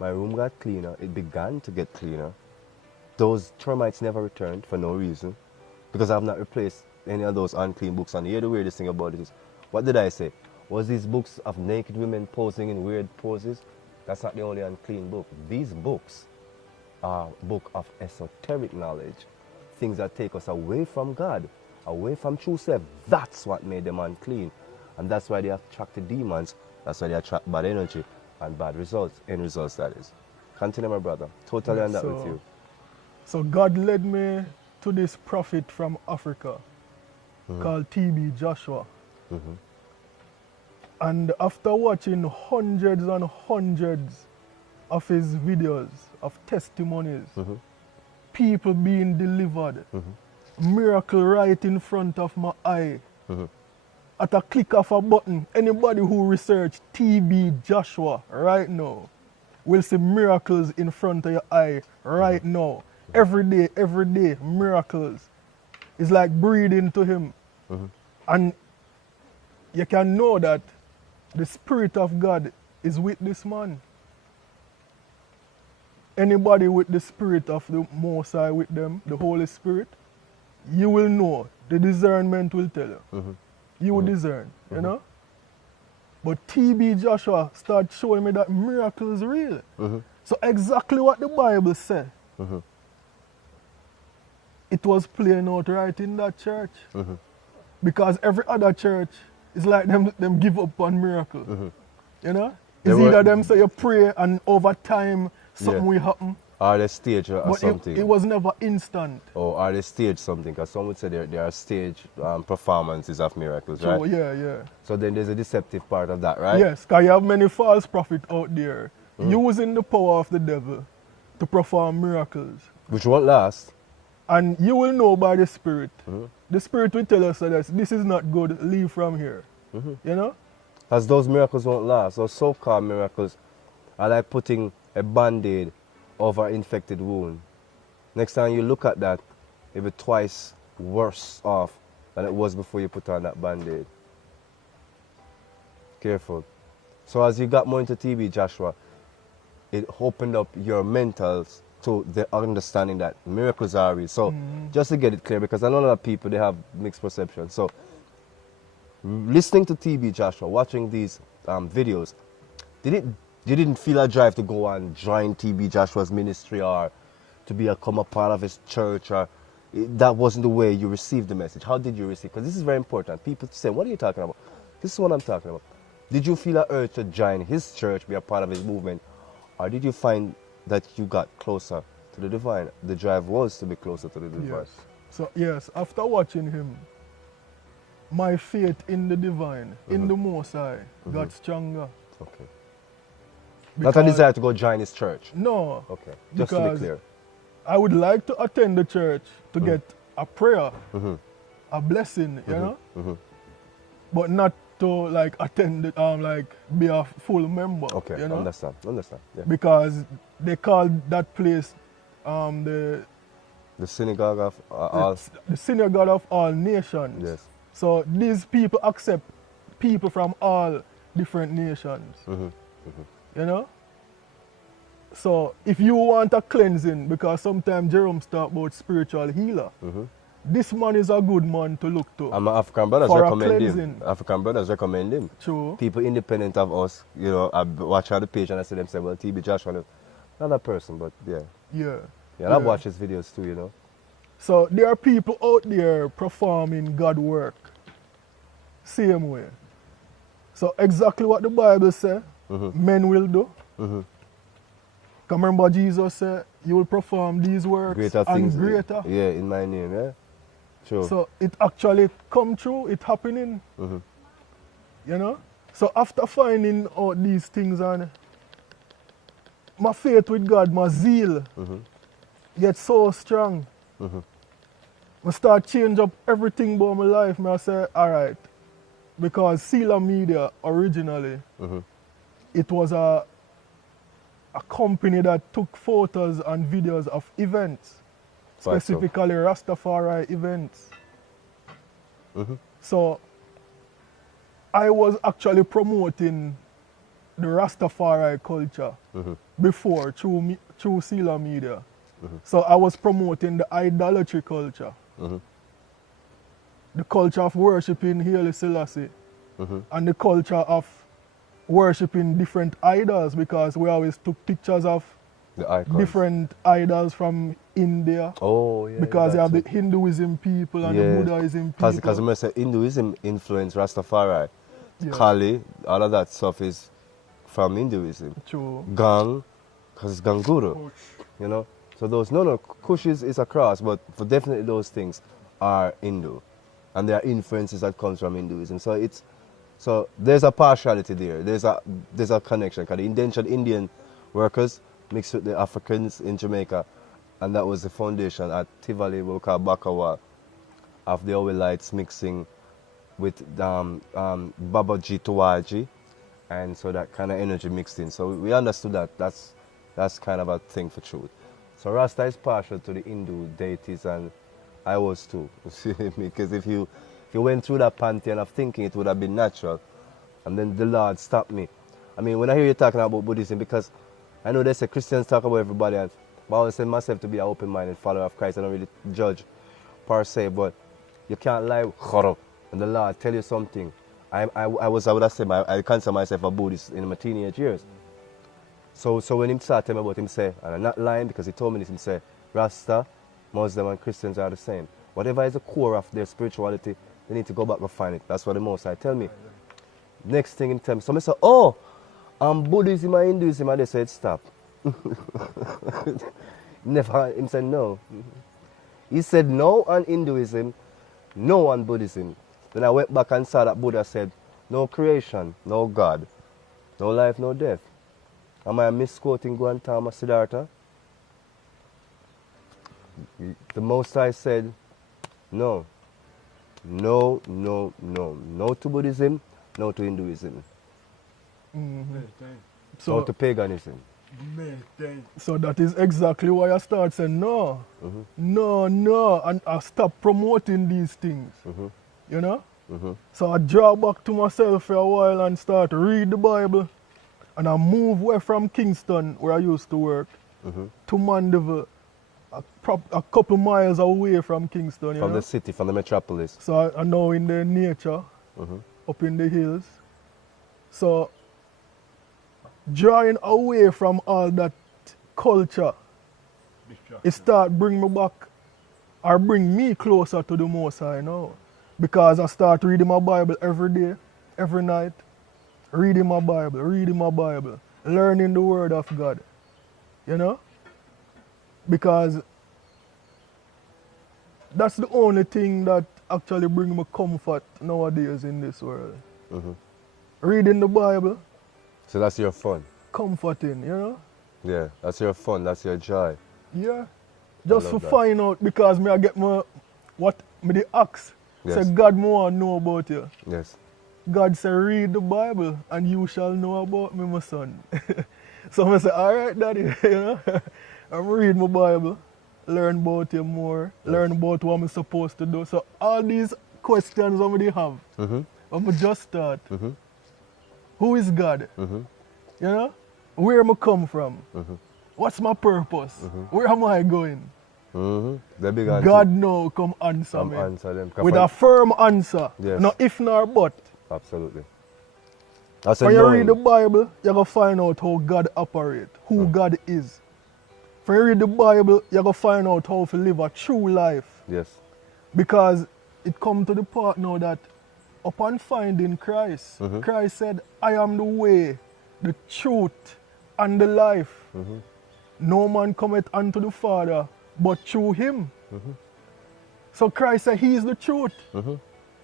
my room got cleaner. It began to get cleaner. Those termites never returned for no reason because I have not replaced any of those unclean books. And here the weirdest thing about it is, what did I say? Was these books of naked women posing in weird poses? That's not the only unclean book. These books are a book of esoteric knowledge, things that take us away from God, away from true self. That's what made them unclean. And that's why they attracted demons. That's why they attract bad energy and bad results, end results that is. Continue, my brother. Totally on that with you. So God led me to this prophet from Africa called T.B. Joshua. And after watching hundreds and hundreds of his videos of testimonies, people being delivered, miracle right in front of my eye, at a click of a button, anybody who research T.B. Joshua right now, will see miracles in front of your eye right now. Every day, miracles. It's like breathing to him. And you can know that the Spirit of God is with this man. Anybody with the Spirit of the Most High with them, the Holy Spirit, you will know. The discernment will tell you. You will discern, you know? But TB Joshua started showing me that miracles real. So exactly what the Bible said, it was playing out right in that church. Because every other church is like them give up on miracle. You know? It's either them say you pray and over time something will happen. Or they stage or But something. it was never instant. Or they stage something, because some would say there are stage performances of miracles, right? So yeah. So then there's a deceptive part of that, right? Yes, because you have many false prophets out there using the power of the devil to perform miracles. Which won't last. And you will know by the Spirit. The Spirit will tell us that this is not good, leave from here. You know? As those miracles won't last. Those so-called miracles are like putting a band-aid over an infected wound. Next time you look at that, it'll be twice worse off than it was before you put on that band-aid. Careful. So as you got more into TB, Joshua, it opened up your mentals to the understanding that miracles are real. So just to get it clear, because I know a lot of people, they have mixed perception. So listening to TB Joshua, watching these videos, you didn't feel a drive to go and join TB Joshua's ministry or to become a part of his church, or that wasn't the way you received the message? How did you receive? Because this is very important. People say, what are you talking about? This is what I'm talking about. Did you feel an urge to join his church, be a part of his movement, or did you find that you got closer to the divine? The drive was to be closer to the divine. Yes. So yes, after watching him, my faith in the divine, in the Most High, got stronger. Okay. Not a desire to go join his church. No. Okay. Just to be because clear. I would like to attend the church to get a prayer, a blessing, you know, but not to like attend it, like be a full member. Okay. You know? Understand. Yeah. Because they call that place the synagogue of all. the synagogue of all nations. Yes. So these people accept people from all different nations. You know? So if you want a cleansing, because sometimes Jerome talk about spiritual healer, this man is a good man to look to. And my African brothers for recommend a him. cleansing. African brothers recommend him. True. People independent of us, you know, I watch on the page and I see them say, well, TB Joshua, not that person, but yeah. Yeah. Yeah, and I've watched his videos too, you know. So there are people out there performing God work same way. So exactly what the Bible says, men will do. Come remember Jesus said, you will perform these works Greater and things. greater. Yeah, in my name, yeah. Sure. So it actually come true, it happening. You know? So after finding out these things, and my faith with God, my zeal gets so strong. I start change up everything about my life. I say, all right, because Sela Media originally, it was a company that took photos and videos of events, specifically Rastafari events. So I was actually promoting the Rastafari culture before through Sela Media. So I was promoting the idolatry culture, the culture of worshipping Haile Selassie, and the culture of worshipping different idols, because we always took pictures of the icons. different idols from India. Oh, yeah. Because you have the Hinduism people and the Buddhism people. Because remember, say Hinduism influenced Rastafari. Yeah. Kali, all of that stuff is from Hinduism. True. Gang, because it's Ganguru. You know? So those, Kush is a cross, but for definitely those things are Hindu. And there are influences that comes from Hinduism. So there's a partiality there. There's a connection. Because the indentured Indian workers mixed with the Africans in Jamaica, and that was the foundation at Tivoli, we call Bakawa, of the Owelites mixing with Babaji Tuwaji and so that kind of energy mixed in. So we understood that that's kind of a thing for truth. So Rasta is partial to the Hindu deities, and I was too. You see me? Because if you went through that pantheon of thinking, it would have been natural, and then the Lord stopped me. I mean, when I hear you talking about Buddhism, because I know they say Christians talk about everybody, and I always say myself to be an open-minded follower of Christ. I don't really judge per se, but you can't lie, and the Lord tell you something. I would have said I consider myself a Buddhist in my teenage years. So when him started telling me about him say, and I'm not lying because he told me this, him say, Rasta, Muslim and Christians are the same. Whatever is the core of their spirituality, they need to go back and find it. That's what the Most High tell me. Next thing him tell me, so I say, oh, Buddhism and Hinduism, and they said stop. Never, him said no. He said no on Hinduism, no on Buddhism. Then I went back and saw that Buddha said, no creation, no God, no life, no death. Am I misquoting Gautama Siddhartha? The Most High said, no. No, no, no. No to Buddhism, no to Hinduism. No to paganism. So that is exactly why I start saying no, no, and I stop promoting these things. You know? So I draw back to myself for a while and start to read the Bible. And I move away from Kingston, where I used to work, to Mandeville, a couple miles away from Kingston. From the city, from the metropolis. So I'm now in the nature, up in the hills. So drawing away from all that culture, it start bring me back, or bring me closer to the Most High now. Because I start reading my Bible every day, every night. Reading my Bible, learning the Word of God. You know? Because that's the only thing that actually brings me comfort nowadays in this world. Reading the Bible. So that's your fun? Comforting, you know? Yeah, that's your fun, that's your joy. Yeah. Just to find out, because I get what me the ask. Yes. Say, God, me want to know about you. Yes. God said, read the Bible and you shall know about me, my son. So I say, all right, Daddy, you know, I'm reading my Bible, learn about you more, learn about what I'm supposed to do. So all these questions I have, I'm just start. Who is God? You know, where am I come from? What's my purpose? Where am I going? The big answer. God now come answer me. Answer them. With a firm answer. Yes. No if nor but. Absolutely. When you read the Bible, you're going to find out how God operates, who God is. When you read the Bible, you're going to find out how to live a true life. Yes. Because it comes to the part now that upon finding Christ, Christ said, I am the way, the truth, and the life. No man cometh unto the Father but through him. So Christ said he is the truth.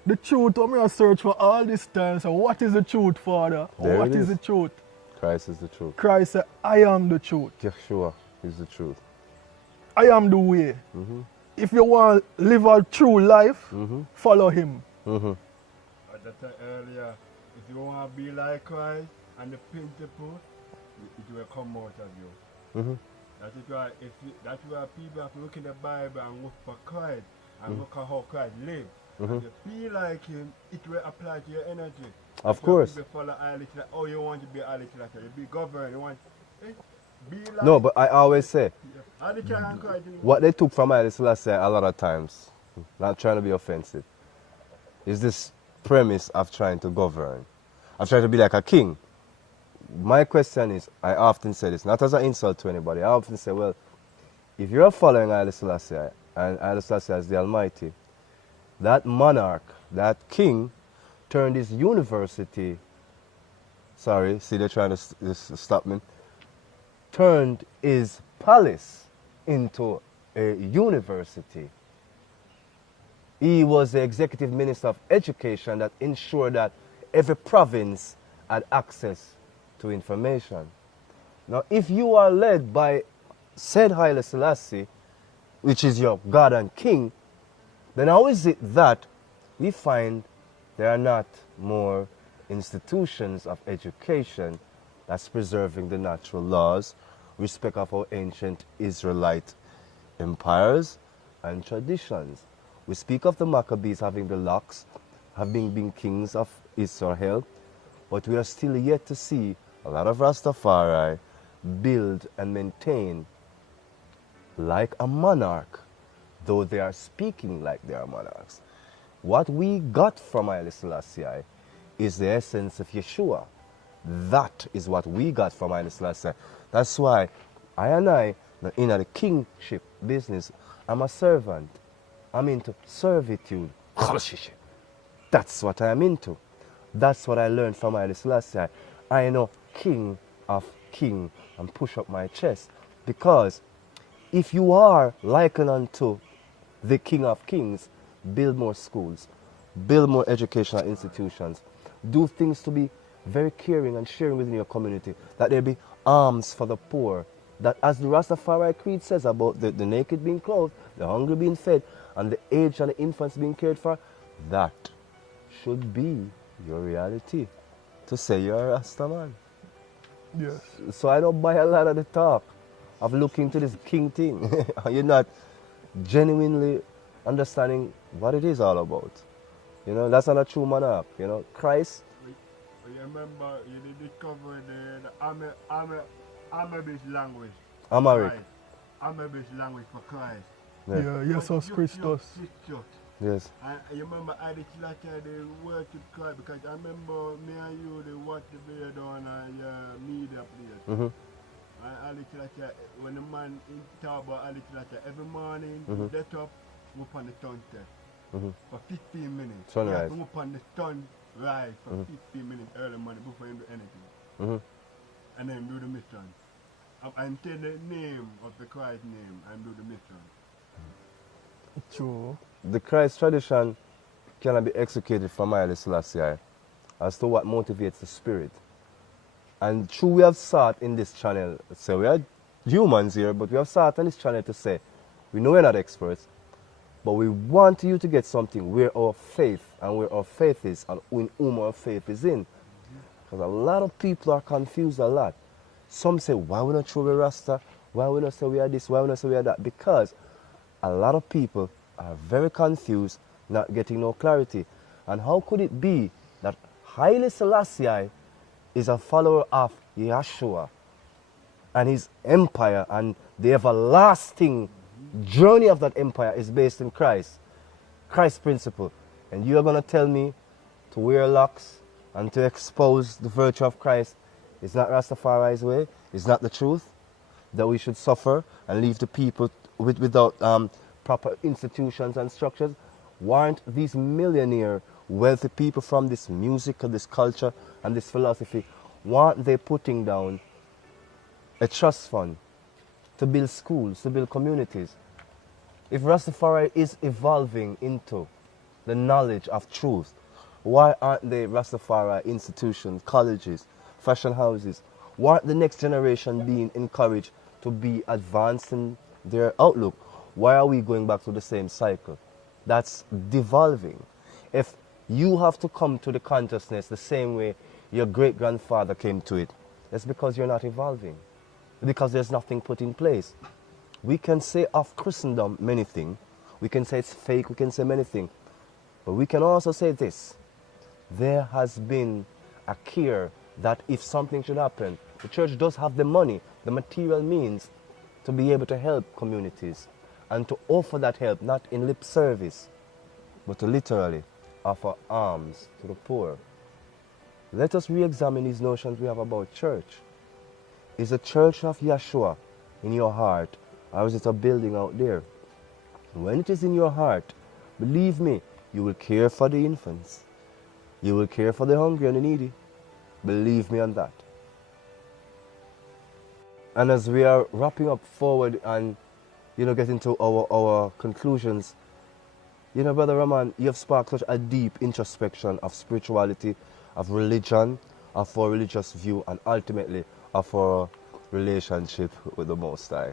The truth, I'm going to search for all this time. So what is the truth, Father? What is the truth? Christ is the truth. Christ said, I am the truth. Yeshua is the truth. I am the way. If you want to live a true life, follow him. As I said earlier, if you want to be like Christ and the principle, it will come out of you. That is why that's why people have to look in the Bible and look for Christ and look at how Christ lived. If you feel like him, it will apply to your energy. Of course. You follow oh, you want to be a little like you be governed, you want be like. No, but I always say, Yeah. what they took from Haile Selassie a lot of times, not trying to be offensive, is this premise of trying to govern, of trying to be like a king. My question is, I often say this, not as an insult to anybody, I often say, well, if you're following Haile Selassie, and Haile Selassie as the Almighty, that monarch, that king, turned his university, sorry, see they're trying to stop me, turned his palace into a university. He was the executive minister of education that ensured that every province had access to information. Now, if you are led by said Haile Selassie, which is your God and King, then how is it that we find there are not more institutions of education that's preserving the natural laws, respect of our ancient Israelite empires and traditions. We speak of the Maccabees having the locks, having been kings of Israel, but we are still yet to see a lot of Rastafari build and maintain like a monarch, though they are speaking like they are monarchs. What we got from Haile Selassie is the essence of Yeshua. That is what we got from Haile Selassie. That's why I, in the kingship business, I'm a servant. I'm into servitude. That's what I'm into. That's what I learned from Haile Selassie. I know king of king and push up my chest. Because if you are likened unto the king of kings, build more schools, build more educational institutions, do things to be very caring and sharing within your community, that there be alms for the poor, that as the Rastafari Creed says about the naked being clothed, the hungry being fed, and the aged and the infants being cared for, that should be your reality, to say you're a Rasta man. Yes. So I don't buy a lot of the talk of looking to this king thing. You're not genuinely understanding what it is all about. You know, that's not a true monarch. You know, Christ. You remember you did cover the Amabish language. Amharic. Christ. Amabish language for Christ. Yeah, Jesus Christus. Yes. And you remember I did like they worship Christ, because I remember me and you they watch the video on your media place. Mm-hmm. And I look like when the man in Taba, I look like every morning Mm-hmm. he get up, move on the sun test for 15 minutes. Sunrise. He move on the sun rise for Mm-hmm. 15 minutes early morning before he do anything. Mm-hmm. And then do the mission. And tell the name of the Christ name and do the mission. True. The Christ tradition cannot be executed from Haile Selassie as to what motivates the spirit. And true, we have sought in this channel, so we are humans here, but we have sought on this channel to say, we know we're not experts, but we want you to get something where our faith and where our faith is and in whom our faith is in. Because a lot of people are confused a lot. Some say, why we not throw away Rasta? Why we not say we are this? Why we not say we are that? Because a lot of people are very confused, not getting no clarity. And how could it be that Haile Selassie is a follower of Yeshua and his empire, and the everlasting journey of that empire is based in Christ, Christ's principle, and you are going to tell me to wear locks and to expose the virtue of Christ is not Rastafari's way, is not the truth, that we should suffer and leave the people without proper institutions and structures? Weren't these millionaire, wealthy people from this music and this culture and this philosophy, weren't they putting down a trust fund to build schools, to build communities? If Rastafari is evolving into the knowledge of truth, why aren't they Rastafari institutions, colleges, fashion houses? Why aren't the next generation being encouraged to be advanced in their outlook? Why are we going back to the same cycle? That's devolving. If you have to come to the consciousness the same way your great-grandfather came to it, it's because you're not evolving. Because there's nothing put in place. We can say of Christendom many things. We can say it's fake, we can say many things. But we can also say this. There has been a care that if something should happen, the church does have the money, the material means to be able to help communities and to offer that help, not in lip service, but to literally offer alms to the poor. Let us re-examine these notions we have about church. Is the church of Yeshua in your heart, or is it a building out there? When it is in your heart, believe me, you will care for the infants. You will care for the hungry and the needy. Believe me on that. And as we are wrapping up forward and, getting to our conclusions, Brother Raman, you have sparked such a deep introspection of spirituality, of religion, of our religious view, and ultimately of our relationship with the Most High,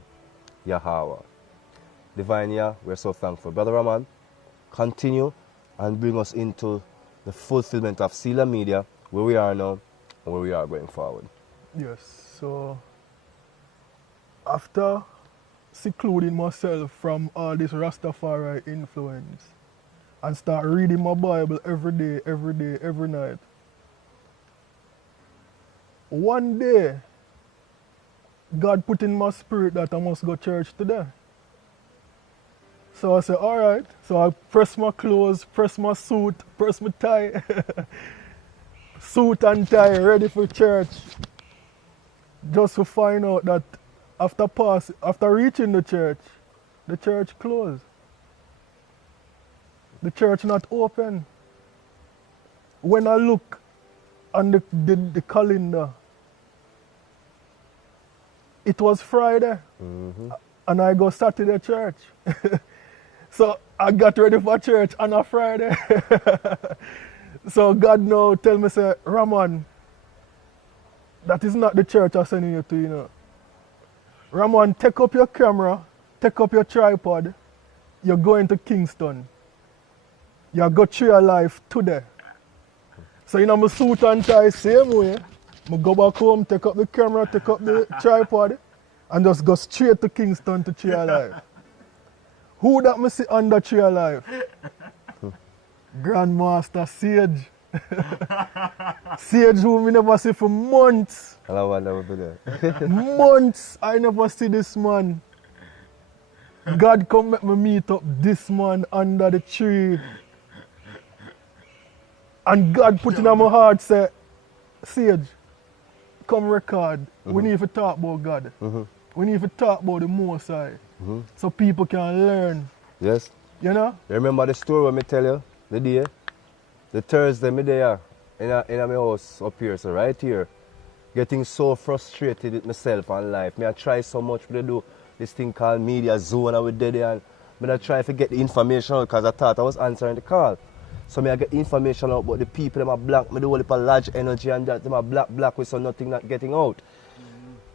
Yahweh. Divine Yah, we're so thankful. Brother Raman, continue and bring us into the fulfillment of Sila Media where we are now and where we are going forward. Yes, so after secluding myself from all this Rastafari influence and start reading my Bible every day, every night, one day, God put in my spirit that I must go church today. So I said, all right. So I press my clothes, press my suit, press my tie, suit and tie, ready for church. Just to find out that after reaching the church closed. The church not open. When I look on the calendar, it was Friday, and I go Saturday church. So I got ready for church on a Friday. So God now tell me, say, Raman, that is not the church I'm sending you to, you know. Raman, take up your camera, take up your tripod. You're going to Kingston. You go through your life today. So, you know, my suit and tie, same way. I go back home, take up the camera, take up the tripod, and just go straight to Kingston to Tree of Life. Who that me see under Tree of Life? Grandmaster Sage. Sage who me never see for months. Hello, I never been there. Months I never see this man. God come make me meet up this man under the tree. And God put in my heart, say, Sage, come record. We need to talk about God. We need to talk about the Most High. So people can learn. Yes. You know? You remember the story when I tell you? The day? The Thursday, me there in my house up here, so right here. Getting so frustrated with myself and life. Me I try so much to do this thing called Media Zone and we did it, and me I try to get the information out because I thought I was answering the call. So me I get information out about the people, them are black, me do all the large energy and that, them are black with so nothing not getting out.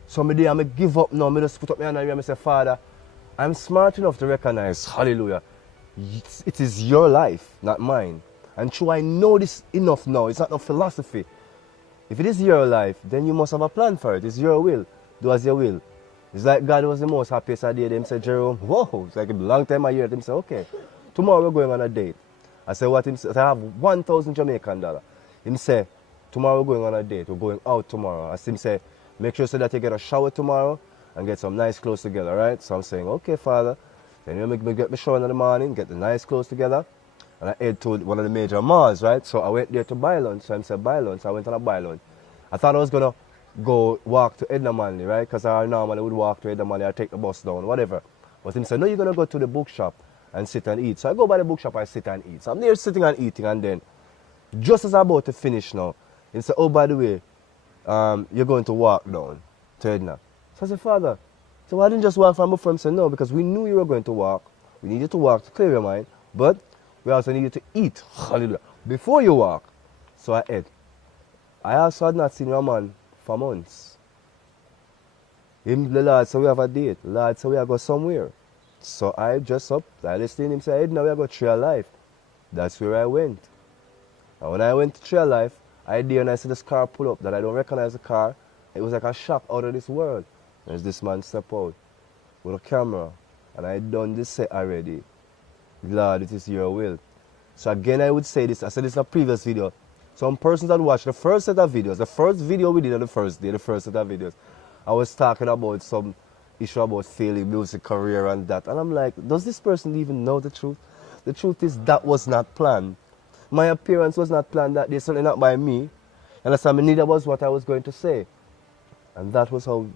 So me there, I give up now, me just put up my hand and I say, Father, I'm smart enough to recognize, hallelujah, it is your life, not mine. And true, I know this enough now, it's not no philosophy. If it is your life, then you must have a plan for it. It's your will. Do as your will. It's like God was the most happiest I did. Him say, Jerome, whoa, it's like a long time I hear him say, okay, tomorrow we're going on a date. I said, what? Him say, I have 1,000 Jamaican dollar. Him say, tomorrow we're going on a date. We're going out tomorrow. I see him say, make sure so that you get a shower tomorrow and get some nice clothes together, right? So I'm saying, okay, Father. Then you get me shower in the morning, get the nice clothes together. And I head to one of the major malls, right? So I went there to buy lunch. So I said, buy lunch. So I went on a buy lunch. I thought I was going to go walk to Edna Manley, right? Because I normally would walk to Edna Manley or take the bus down, whatever. But he said, no, you're going to go to the bookshop and sit and eat. So I go by the bookshop, I sit and eat. So I'm there sitting and eating, and then, just as I'm about to finish now, he said, oh, by the way, you're going to walk down to Edna. So I said, Father, so why didn't you just walk from before? He said, no, because we knew you were going to walk. We need you to walk to clear your mind, but we also need you to eat, hallelujah, before you walk. So I ate. I also had not seen your man for months. Him, the Lord said we have a date. The Lord said we are going somewhere. So I dressed up, I listened to him say, now we are going to Tree of Life. That's where I went. And when I went to Tree of Life, I did and I see this car pull up that I don't recognize the car. It was like a shock out of this world. There's this man step out with a camera. And I done this set already. Lord, it is your will. So again, I would say this. I said this in a previous video. Some persons that watched the first set of videos, the first video we did on the first day, the first set of videos, I was talking about some issue about failing music career and that. And I'm like, does this person even know the truth? The truth is that was not planned. My appearance was not planned that day, certainly not by me. And that's neither was what I was going to say. And that was how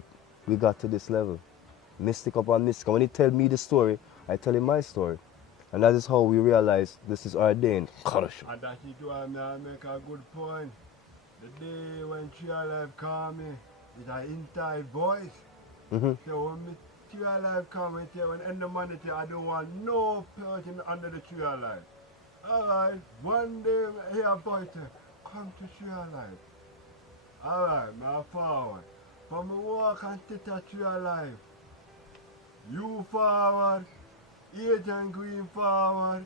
we got to this level. Mystic upon mystic. And when he tell me the story, I tell him my story. And that is how we realize this is ordained. And that is why I make a good point. The day when Tree of Life call me, it's an inside voice. So when me Tree of Life call me, when end the money, I don't want no person under the Tree of Life. Alright, one day I hear a voice say, come to Tree of Life. Alright, I forward. From me walk and sit at Tree of Life. You forward. Agent Green forward,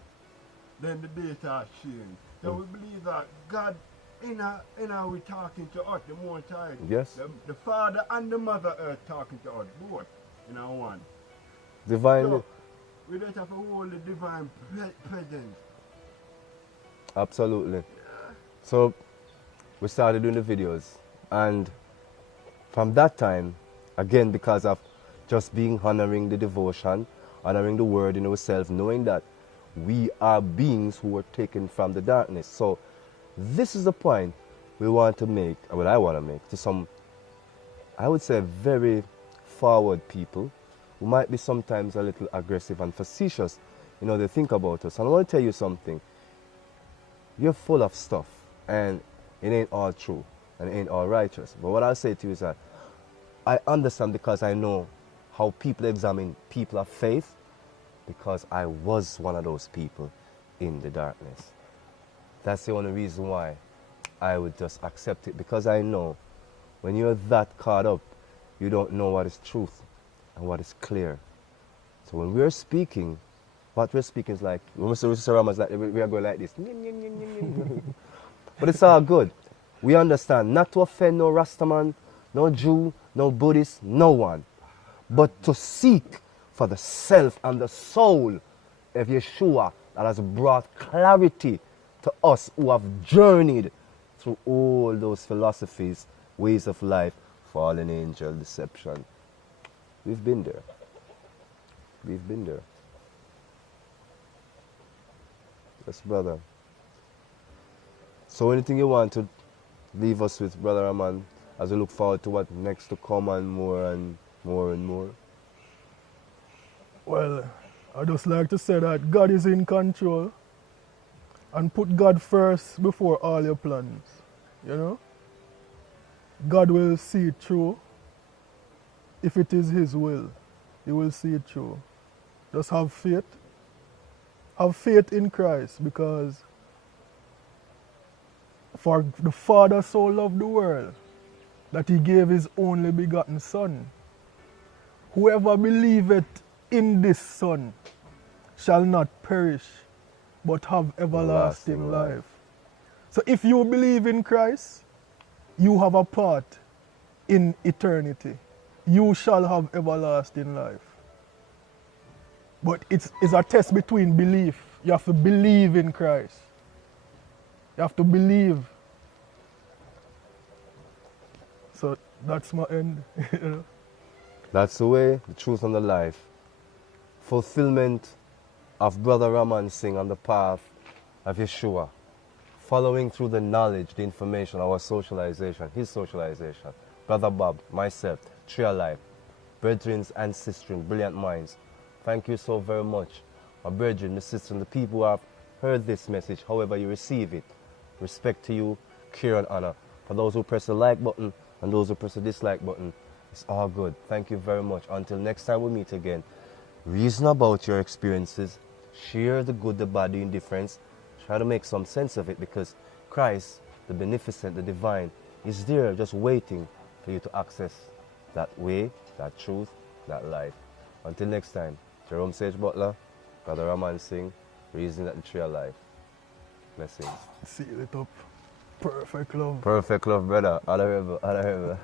then the data change. So we believe that God we talking to us, the Most High. Yes. The Father and the Mother Earth talking to us, both in our one. Divinely. So, we just have to hold the divine presence. Absolutely. So we started doing the videos, and from that time, again, because of just being honoring the devotion, honoring the word in ourselves, knowing that we are beings who were taken from the darkness. So this is the point we want to make, or what I want to make, to some, I would say, very forward people who might be sometimes a little aggressive and facetious. You know, they think about us. And I want to tell you something. You're full of stuff, and it ain't all true, and it ain't all righteous. But what I'll say to you is that I understand, because I know how people examine people of faith, because I was one of those people in the darkness. That's the only reason why I would just accept it, because I know when you're that caught up, you don't know what is truth and what is clear. So when we're speaking, what we're speaking is like, when Mr. Rama's like, we are going like this. But it's all good. We understand not to offend no Rastaman, no Jew, no Buddhist, no one, but to seek for the self and the soul of Yeshua that has brought clarity to us who have journeyed through all those philosophies, ways of life, fallen angel, deception. We've been there. We've been there. Yes, brother. So anything you want to leave us with, Brother Raman, as we look forward to what next to come and more and more and more? Well, I just like to say that God is in control, and put God first before all your plans. You know? God will see it through. If it is His will, He will see it through. Just have faith. Have faith in Christ, because for the Father so loved the world that He gave His only begotten Son. Whoever believeth in this Son shall not perish, but have everlasting life. So if you believe in Christ, you have a part in eternity. You shall have everlasting life. But it's a test between belief. You have to believe in Christ. You have to believe. So that's my end. You know? That's the way, the truth, and the life. Fulfillment of Brother Raman Singh on the path of Yeshua. Following through the knowledge, the information, our socialization, his socialization. Brother Bob, myself, Tree of Life, brethren and sisters, brilliant minds. Thank you so very much. My brethren, my sisters, the people who have heard this message, however you receive it. Respect to you, care and honor. For those who press the like button and those who press the dislike button, it's all good. Thank you very much. Until next time we meet again, reason about your experiences, share the good, the bad, the indifference, try to make some sense of it, because Christ, the beneficent, the divine, is there just waiting for you to access that way, that truth, that life. Until next time, Jerome Sage Butler, Brother Raman Singh, Reason at the Tree of Life. Blessings. Seal it up. Perfect love. Perfect love, brother. All I ever.